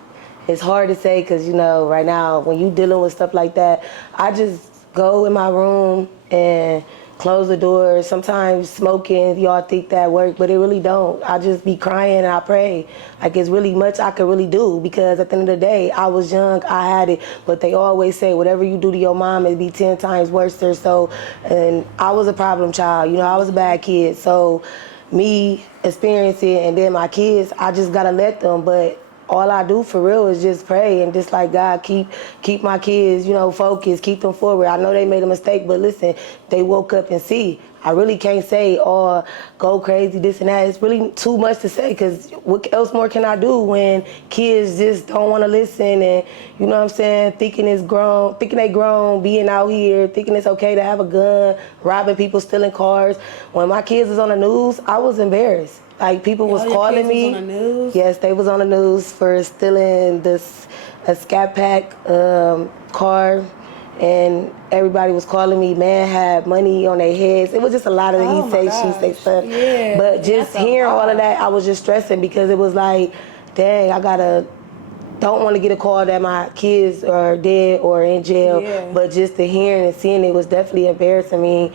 it's hard to say because, right now when you dealing with stuff like that, I just go in my room and close the door. Sometimes smoking, y'all think that work, but it really don't. I just be crying and I pray. It's really much I could really do because at the end of the day, I was young, I had it, but they always say whatever you do to your mom, it'd be 10 times worse. So, and I was a problem child, I was a bad kid. So me experiencing it and then my kids, I just gotta let them. But all I do for real is just pray and just God keep my kids, focused, keep them forward. I know they made a mistake, but listen, they woke up and see. I really can't say, go crazy, this and that. It's really too much to say because what else more can I do when kids just don't want to listen and, thinking they grown, being out here, thinking it's okay to have a gun, robbing people, stealing cars. When my kids was on the news, I was embarrassed. People was calling me. Was on the news? Yes, they was on the news for stealing a Scat Pack car. And everybody was calling me, man, had money on their heads. It was just a lot of he say, she say stuff. Yeah, but just hearing all of that, I was just stressing because it was dang, don't want to get a call that my kids are dead or in jail. Yeah. But just to hearing and seeing it was definitely embarrassing me.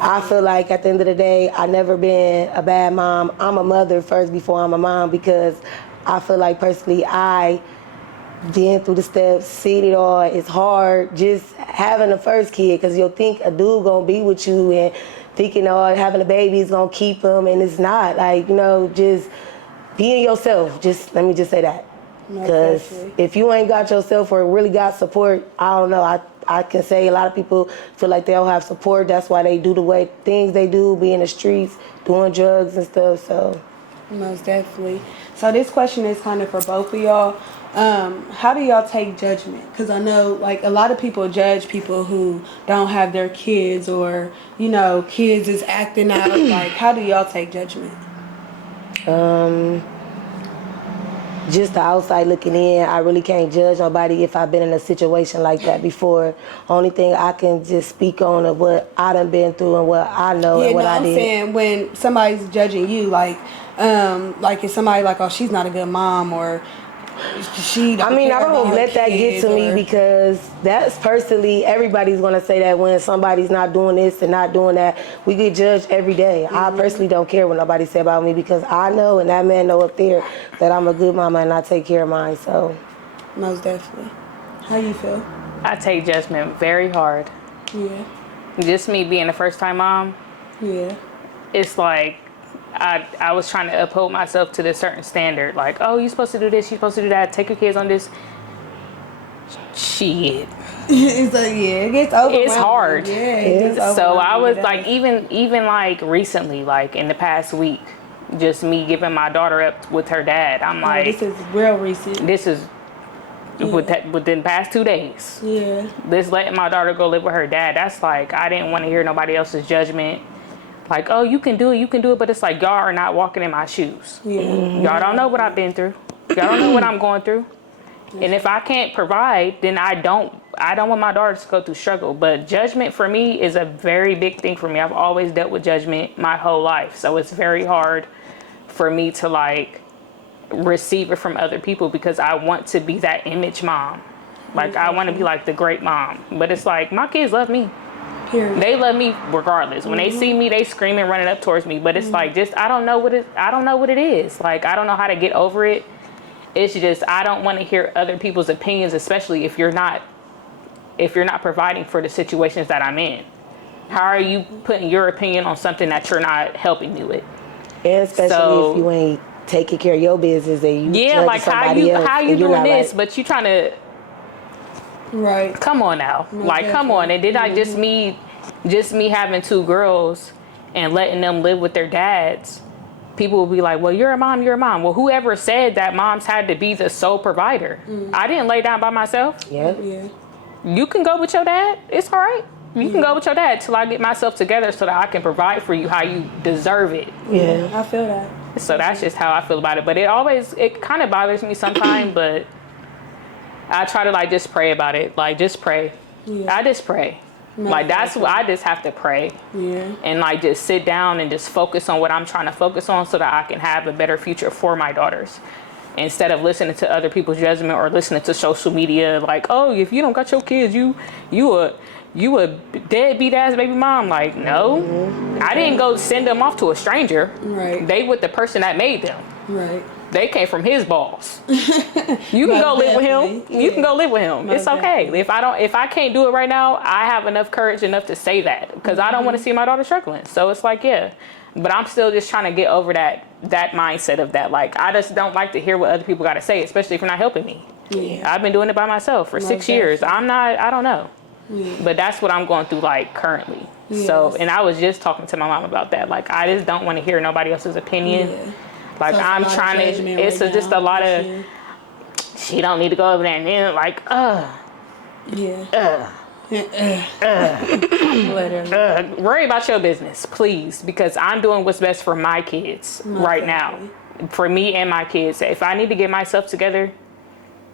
I feel like at the end of the day, I never been a bad mom. I'm a mother first before I'm a mom because I feel like personally I been through the steps, seen it all. It's hard just having a first kid because you'll think a dude gonna be with you and thinking having a baby is gonna keep him, and it's not. Just being yourself. Just let me just say that. Because if you ain't got yourself or really got support, I don't know. I can say a lot of people feel like they don't have support. That's why they do the way things they do, be in the streets, doing drugs and stuff. So Most definitely. So this question is kind of for both of y'all. How do y'all take judgment? Because I know like a lot of people judge people who don't have their kids, or kids is acting out. Like, how do y'all take judgment? Just the outside looking in, I really can't judge nobody if I've been in a situation like that before. Only thing I can just speak on is what I done been through and what I know and what I I'm did. saying when somebody's judging you, like if somebody like, oh, she's not a good mom, or she don't I care don't about her let that get kids, to me, because that's personally, everybody's gonna say that when somebody's not doing this and not doing that. We get judged every day. I personally don't care what nobody say about me, because I know and that man know up there that I'm a good mama and I take care of mine. So most definitely. How you feel? I take judgment very hard. Yeah. Just me being a first time mom, Yeah. it's like I was trying to uphold myself to this certain standard. Like, oh, you're supposed to do this, you're supposed to do that, take your kids on this. Shit. It's like, it gets overwhelming. It's hard. Yeah, it gets So I overwhelming. was like, even like recently, like in the past week, just me giving my daughter up with her dad. I'm like, this is real recent. this is within the past 2 days. Yeah. This letting my daughter go live with her dad, that's like, I didn't want to hear nobody else's judgment. Like, oh, you can do it, but it's like, y'all are not walking in my shoes. Yeah. Y'all don't know what I've been through. Y'all don't know what I'm going through. And if I can't provide, then I don't want my daughter to go through struggle. But judgment for me is a very big thing for me. I've always dealt with judgment my whole life. So it's very hard for me to like receive it from other people, because I want to be that image mom. Like, I want to be like the great mom. But it's like, my kids love me. Period. They love me regardless. When they see me, they screaming, running up towards me. But it's like, just I don't know what it is. Like, I don't know how to get over it. It's just, I don't want to hear other people's opinions, especially if you're not providing for the situations that I'm in. How are you putting your opinion on something that you're not helping me with? and especially if you ain't taking care of your business and you judging like somebody else, how you and you're doing not this, right. but you trying to Right. come on now, like come on. And did I just me having 2 girls and letting them live with their dads? People will be like, well, you're a mom. Well, whoever said that moms had to be the sole provider? I didn't lay down by myself. Yeah. You can go with your dad. It's all right. You can go with your dad till I get myself together so that I can provide for you how you deserve it. Yeah. I feel that. So that's just how I feel about it. But it kind of bothers me sometimes, but I try to like just pray about it. Like, just pray. Yeah. I just pray. Like, that's what I just have to pray. Yeah. And like just sit down and just focus on what I'm trying to focus on so that I can have a better future for my daughters. Instead of listening to other people's judgment or listening to social media like, oh, if you don't got your kids, you a deadbeat ass baby mom. Like, no. I didn't go send them off to a stranger. Right. They with the person that made them. Right. They came from his balls. You can go live with him. You can go live with him. It's okay. If I can't do it right now, I have enough courage enough to say that, because I don't want to see my daughter struggling. So it's like, yeah. But I'm still just trying to get over that mindset of that. Like, I just don't like to hear what other people got to say, especially if you're not helping me. Yeah. I've been doing it by myself for 6 years. I don't know. Yeah. But that's what I'm going through like currently. Yes. So, and I was just talking to my mom about that. Like, I just don't want to hear nobody else's opinion. Yeah. Like, so I'm trying to, it's right just a lot of, she don't need to go over there, and then like, worry about your business, please, because I'm doing what's best for my kids right now, for me and my kids. If I need to get myself together,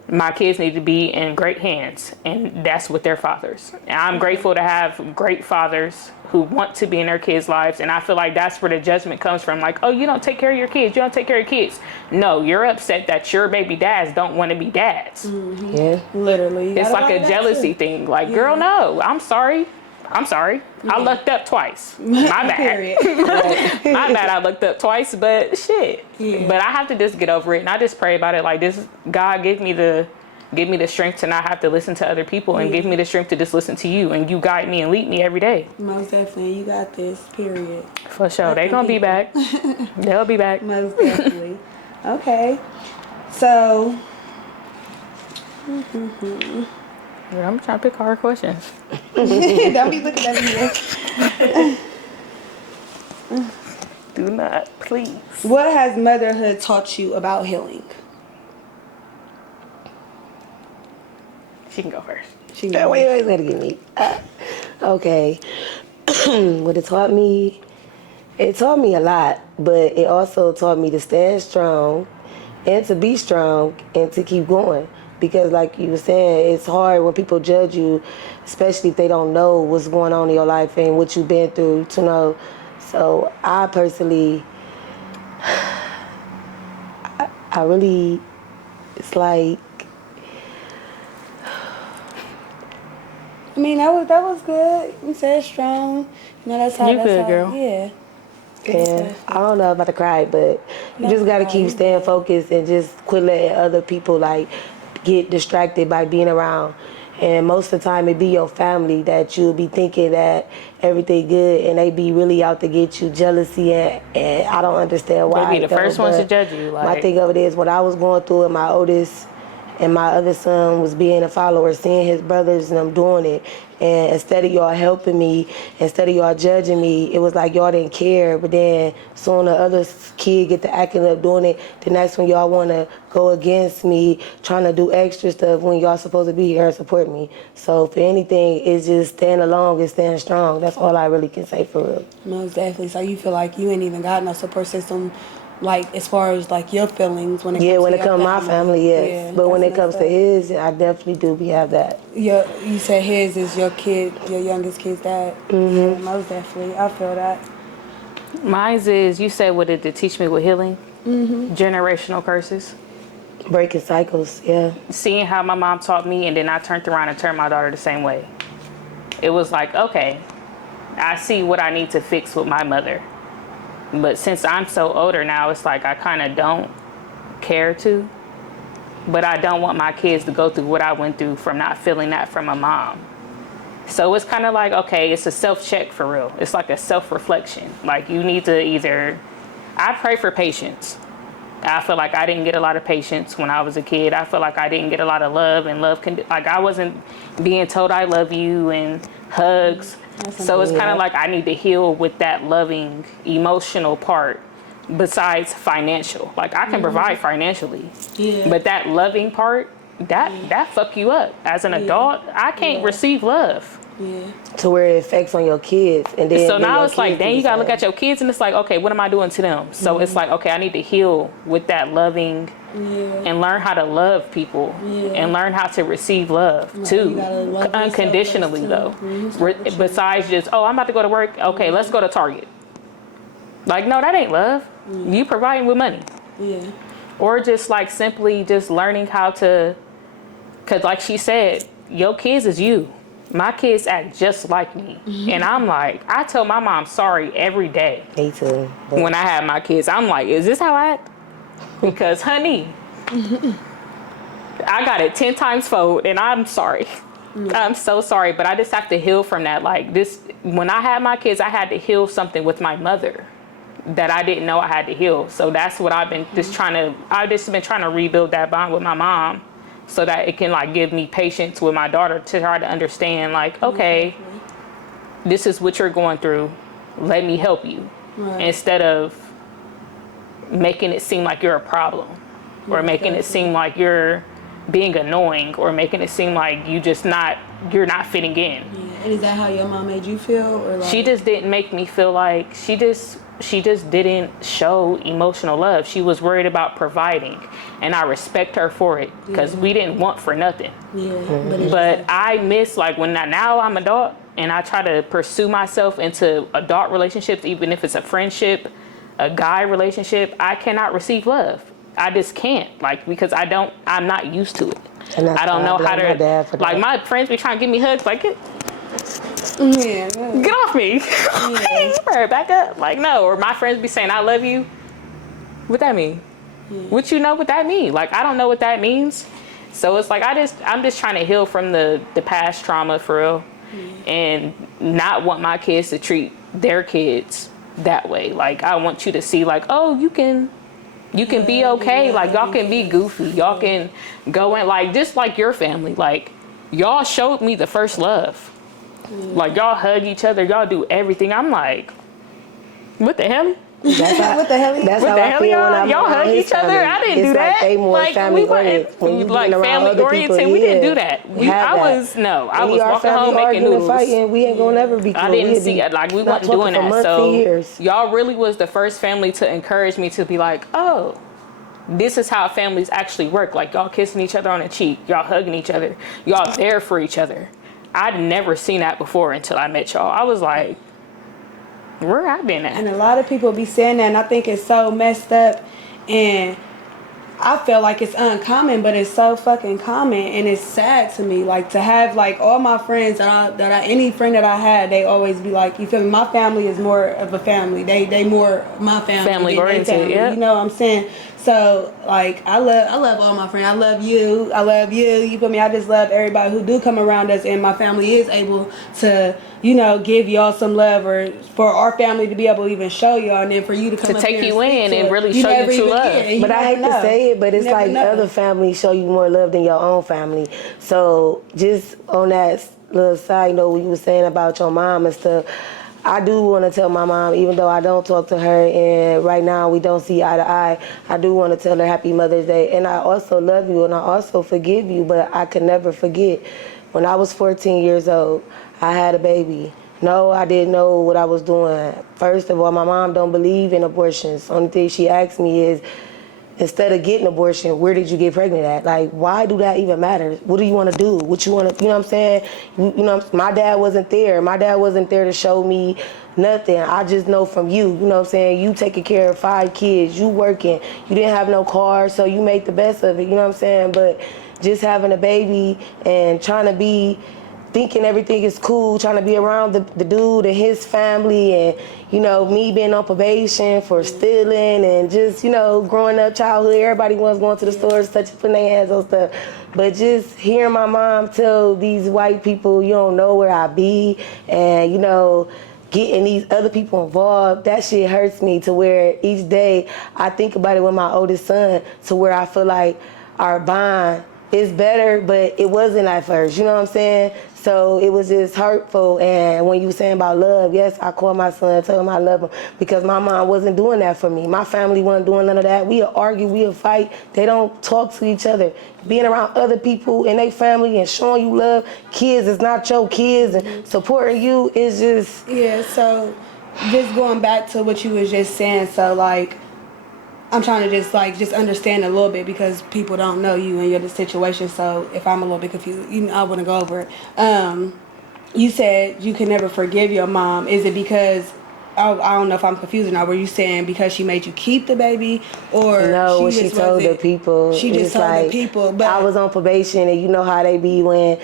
my kids need to be in great hands, and that's with their fathers. And I'm grateful to have great fathers who want to be in their kids' lives, and I feel like that's where the judgment comes from. Like, oh, you don't take care of your kids. You don't take care of your kids. No, you're upset that your baby dads don't want to be dads. Mm-hmm. Yeah, literally. It's like a jealousy thing. Like, girl, no, I'm sorry. I looked up twice. My bad. My bad, I looked up twice, but shit. Yeah. But I have to just get over it, and I just pray about it. Like, this, God, give me the strength to not have to listen to other people, and give me the strength to just listen to you, and you guide me and lead me every day. Most definitely. You got this, period. For sure. They're going to be back. They'll be back. Most definitely. Okay. So. I'm trying to pick hard questions. Don't be looking at me. Do Do not, please. What has motherhood taught you about healing? She can go first. Wait, let it get me. Okay. What it taught me a lot, but it also taught me to stand strong and to be strong and to keep going. Because like you were saying, it's hard when people judge you, especially if they don't know what's going on in your life and what you've been through to know. So I personally, I really, it's like, I mean, that was good. You said strong. You know, that's how. You that's good, how, girl. Yeah. and I don't know, I'm about to cry, but you just gotta keep staying focused and just quit letting other people like get distracted by being around. And most of the time it be your family that you'll be thinking that everything good and they be really out to get you, jealousy, and I don't understand why. They be the first ones to judge you. My Like, thing of it is what I was going through, and my oldest and my other son was being a follower, seeing his brothers and them doing it. And instead of y'all helping me, instead of y'all judging me, it was like y'all didn't care. But then soon the other kid get to acting up doing it, then that's when y'all want to go against me, trying to do extra stuff when y'all supposed to be here and support me. So for anything, it's just stand along and stand strong. That's all I really can say for real. Most definitely. So you feel like you ain't even got no support system, like as far as like your feelings when it comes When to it comes to my family, yes. Yeah, but when that's it comes to messed up. his, I definitely do have that. You said his is your kid, your youngest kid's dad. Yeah, most definitely. I feel that. mine's is, you said what did it teach me with healing? Generational curses. Breaking cycles, yeah. Seeing how my mom taught me, and then I turned around and turned my daughter the same way. It was like, okay, I see what I need to fix with my mother. But since I'm so older now, it's like I kind of don't care to. But I don't want my kids to go through what I went through from not feeling that from a mom. So it's kind of like, okay, it's a self-check for real. It's like a self-reflection. Like you need to either, I pray for patience. I feel like I didn't get a lot of patience when I was a kid. I feel like I didn't get a lot of love, and like I wasn't being told I love you and hugs. So it's kind of like I need to heal with that loving, emotional part besides financial. Like I can provide financially, but that loving part, that fuck you up. As an adult, I can't receive love. To where it affects on your kids. And then So now your it's like, kids do then the you gotta same. look at your kids and it's like, okay, what am I doing to them? So it's like, okay, I need to heal with that loving and learn how to love people and learn how to receive love too. You gotta love yourself Unconditionally first, too. though. Besides just, oh, I'm about to go to work. Okay, let's go to Target. Like, no, that ain't love. You providing with money. Yeah. Or just like simply just learning how to, cause like she said, your kids is you. My kids act just like me. And I'm like, I tell my mom sorry every day. Me too. But When I have my kids, I'm like, is this how I act? Because honey, I got it 10 times fold and I'm sorry. I'm so sorry, but I just have to heal from that. Like this, when I had my kids, I had to heal something with my mother that I didn't know I had to heal. So that's what I've been I've just been trying to rebuild that bond with my mom so that it can like give me patience with my daughter to try to understand like, okay, this is what you're going through. Let me help you. Instead of making it seem like you're a problem or making it seem like you're being annoying or making it seem like you're not fitting in. And is that how your mom made you feel, or like? She just didn't make me feel like she just didn't show emotional love. She was worried about providing, and I respect her for it because we didn't want for nothing. But I miss like when now I'm adult and I try to pursue myself into adult relationships, even if it's a friendship, a guy relationship, I cannot receive love. I just can't, like, because I'm not used to it. And that's I don't why know blame how my dad for to, like, that. my friends be trying to give me hugs, like, get Yeah. off me. Back up. Like, no. Or my friends be saying, I love you. What that mean? What you know what that mean? Like, I don't know what that means. So it's like, I'm just trying to heal from the past trauma for real. And not want my kids to treat their kids that way. Like, I want you to see like, oh, you can be okay. Like, y'all can be goofy. Y'all can go in, like, just like your family. Like, y'all showed me the first love. Like, y'all hug each other. Y'all do everything. I'm like, what the hell? That's how, What the hell? that's What how the I hell, feel when y'all? I'm Y'all around hug his each other? family. I didn't It's do like that. they more Like family we oriented. When you weren't like being around family other people, oriented. We didn't do yeah, that. have I that. was no. I Any was of our walking family home making arguing and noodles. fighting, we ain't gonna never be cool. I didn't We'd see be it. Like we not wasn't talking doing for that. months and So years. y'all really was the first family to encourage me to be like, oh, this is how families actually work. Like y'all kissing each other on the cheek, y'all hugging each other, y'all there for each other. I'd never seen that before until I met y'all. I was like, where I been And at? a lot of people be saying that, and I think it's so messed up. And I feel like it's uncommon, but it's so fucking common, and it's sad to me. Like to have like all my friends any friend that I had, they always be like, you feel me? My family is more of a family. They more my family Family than they oriented, family. yep. You know what I'm saying? So like I love all my friends. I love you. I love you. You feel me? I just love everybody who do come around us, and my family is able to, you know, give y'all some love, or for our family to be able to even show y'all, and then for you to come To up take here you and speak in to and it. really show you never true even- love. yeah, and you But I never hate to know. say it, but You it's never like know. other families show you more love than your own family. So just on that little side note, what you were saying about your mom and stuff, I do want to tell my mom, even though I don't talk to her and right now we don't see eye to eye, I do want to tell her Happy Mother's Day. And I also love you and I also forgive you, but I can never forget. When I was 14 years old, I had a baby. No, I didn't know what I was doing. First of all, my mom don't believe in abortions. Only thing she asked me is, instead of getting abortion, where did you get pregnant at? Like, why do that even matter? What do you want to do? What you want to, you know what I'm saying? You know, my dad wasn't there. My dad wasn't there to show me nothing. I just know from you, you know what I'm saying? You taking care of 5 kids, you working, you didn't have no car, so you make the best of it, you know what I'm saying? But just having a baby and trying to be, thinking everything is cool, trying to be around the dude and his family, and you know, me being on probation for stealing and just, you know, growing up childhood, everybody was going to the stores, touching, putting their hands on stuff. But just hearing my mom tell these white people, you don't know where I be, and you know, getting these other people involved, that shit hurts me to where each day I think about it with my oldest son, to where I feel like our bond is better, but it wasn't at first, you know what I'm saying? So it was just hurtful. And when you were saying about love, yes, I called my son, tell him I love him, because my mom wasn't doing that for me. My family wasn't doing none of that. We'll argue, we'll fight. They don't talk to each other. Being around other people and their family and showing you love, kids is not your kids, and supporting you is just... Yeah, so just going back to what you was just saying, so like I'm trying to just understand a little bit, because people don't know you and your situation. So if I'm a little bit confused, you know, I want to go over it. You said you can never forgive your mom. Is it because I don't know if I'm confused or not? Were you saying because she made you keep the baby, or No, what she just told the wasn't- people. She just it's told like, the people. But I was on probation, and you know how they be when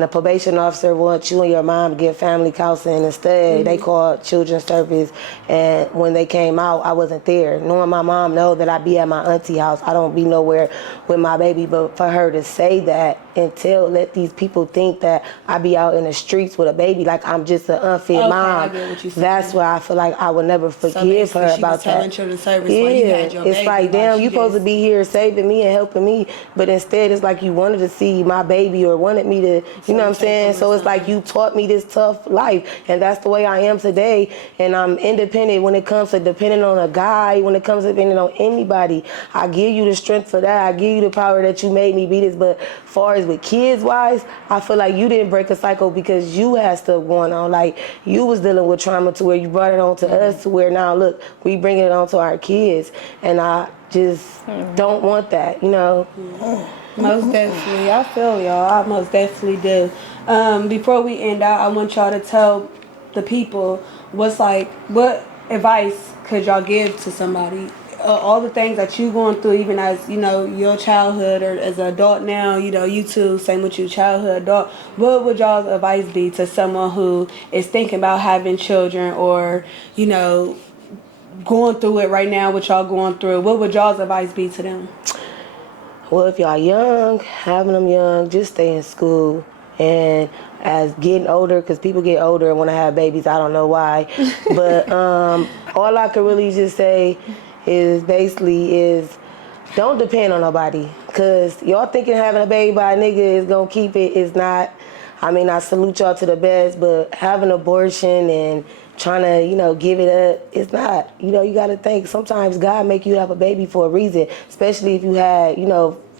the probation officer wants you and your mom to get family counseling. Instead, they called children's service, and when they came out, I wasn't there. Knowing my mom know that I be at my auntie house, I don't be nowhere with my baby. But for her to say that and let these people think that I be out in the streets with a baby, like I'm just an unfit Okay, I mom, get what you're saying. that's why I feel like I would never so forgive basically her she was about telling that. children's service while you had your It's baby. like, damn, she you supposed to just- be here saving me and helping me, but instead it's like you wanted to see my baby or wanted me to, you know what I'm saying? So it's like you taught me this tough life, and that's the way I am today. And I'm independent when it comes to depending on a guy, when it comes to depending on anybody. I give you the strength for that. I give you the power that you made me be this. But far as with kids wise, I feel like you didn't break a cycle because you had stuff going on. Like you was dealing with trauma to where you brought it on to us, to where now look, we bringing it on to our kids, and I just don't want that, you know. Most definitely. I feel y'all. I most definitely do. Before we end out, I want y'all to tell the people what advice could y'all give to somebody? All the things that you going through, even as, you know, your childhood or as an adult now, you know, you too, same with you, childhood, adult. What would y'all's advice be to someone who is thinking about having children, or, you know, going through it right now, what y'all going through? What would y'all's advice be to them? Well, if y'all young, having them young, just stay in school. And as getting older, because people get older and want to have babies, I don't know why. But all I could really just say is don't depend on nobody. Because y'all thinking having a baby by a nigga is going to keep it. It's not. I mean, I salute y'all to the best, but having an abortion and trying to, give it up. It's not. You got to think. Sometimes God make you have a baby for a reason, especially if you had,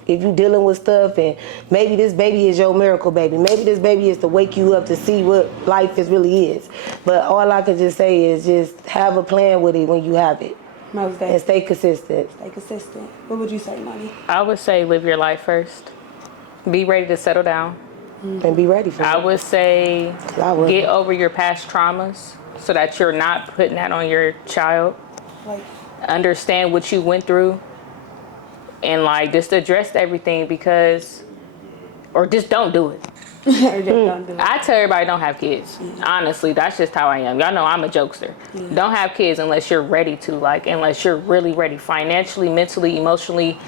if you dealing with stuff and maybe this baby is your miracle baby. Maybe this baby is to wake you up to see what life really is. But all I can just say is just have a plan with it when you have it. Most And days. stay consistent. Stay consistent. What would you say, Money? I would say live your life first. Be ready to settle down. And be ready for it. I would say I would. get over your past traumas so that you're not putting that on your child. Like, Understand what you went through and like just address everything or just don't do it. or just don't do it. I tell everybody don't have kids. Honestly, that's just how I am. Y'all know I'm a jokester. Don't have kids unless you're ready to, unless you're really ready financially, mentally, emotionally,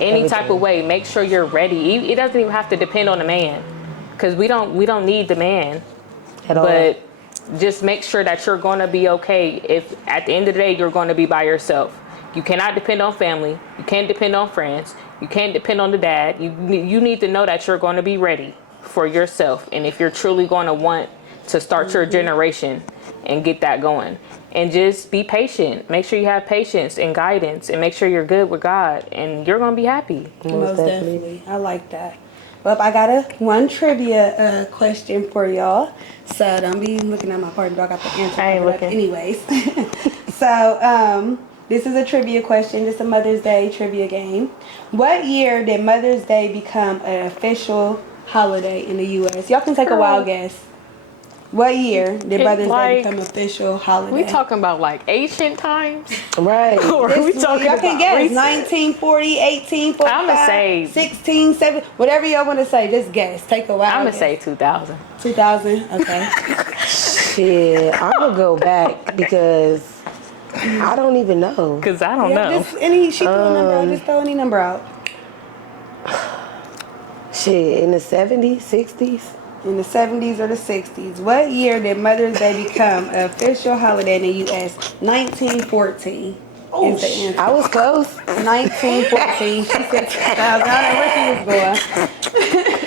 any type of way. Make sure you're ready. It doesn't even have to depend on the man, because we don't need the man. At all. But just make sure that you're going to be okay if at the end of the day you're going to be by yourself. You cannot depend on family. You can't depend on friends. You can't depend on the dad. You need to know that you're going to be ready for yourself. And if you're truly going to want to start your generation and get that going. And just be patient. Make sure you have patience and guidance, and make sure you're good with God, and you're going to be happy. Most definitely. I like that. Well, I got one trivia question for y'all. So don't be looking at my partner. I got the answer. I ain't looking. Anyways. So this is a trivia question. It's a Mother's Day trivia game. What year did Mother's Day become an official holiday in the U.S.? Y'all can take a wild guess. What year did Mother's Day become official holiday? We talking about like ancient times? Right. Or are we talking y'all can about guess. recent? 1940, 1845, I'ma say 16, 7, whatever y'all want to say. Just guess. Take a wild I'm going guess. to say 2000. 2000. Okay. Shit, I'm going to go back because I don't even know. Because I don't know. Just she threw a number out. Just throw any number out. Shit, in the 70s, 60s? In the 70s or the 60s. What year did Mother's Day become an official holiday in the U.S.? 1914 is the answer. I was close. 1914. She said 2000. I don't know where she was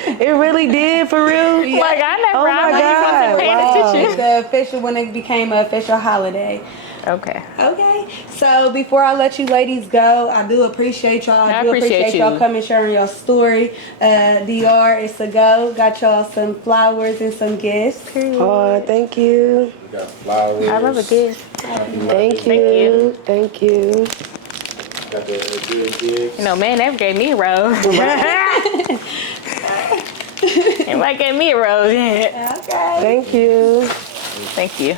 going. It really did, for real? Like, I never Oh my I wasn't God, paying wow. attention. The official, when it became an official holiday. Okay. Okay, so before I let you ladies go, I do appreciate y'all. I do appreciate y'all you. coming, sharing your story. DR, it's a go. Got y'all some flowers and some gifts. Oh, thank you. We got flowers. I love a gift. Thank you. Thank you. Got the good gifts. You know, man never gave me a rose. Anybody gave me a rose yet? Okay. Thank you. Thank you.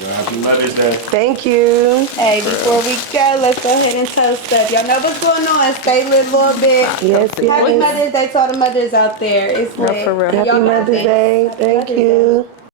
Happy Mother's Day. Thank you. Hey, before we go, let's go ahead and toast up. Y'all know what's going on. Stay lit a little bit. Yes, Happy yes. Mother's Day to all the mothers out there. It's lit. for real. Happy Y'all got Mother's this. Day. Happy Thank Mother's Day. you.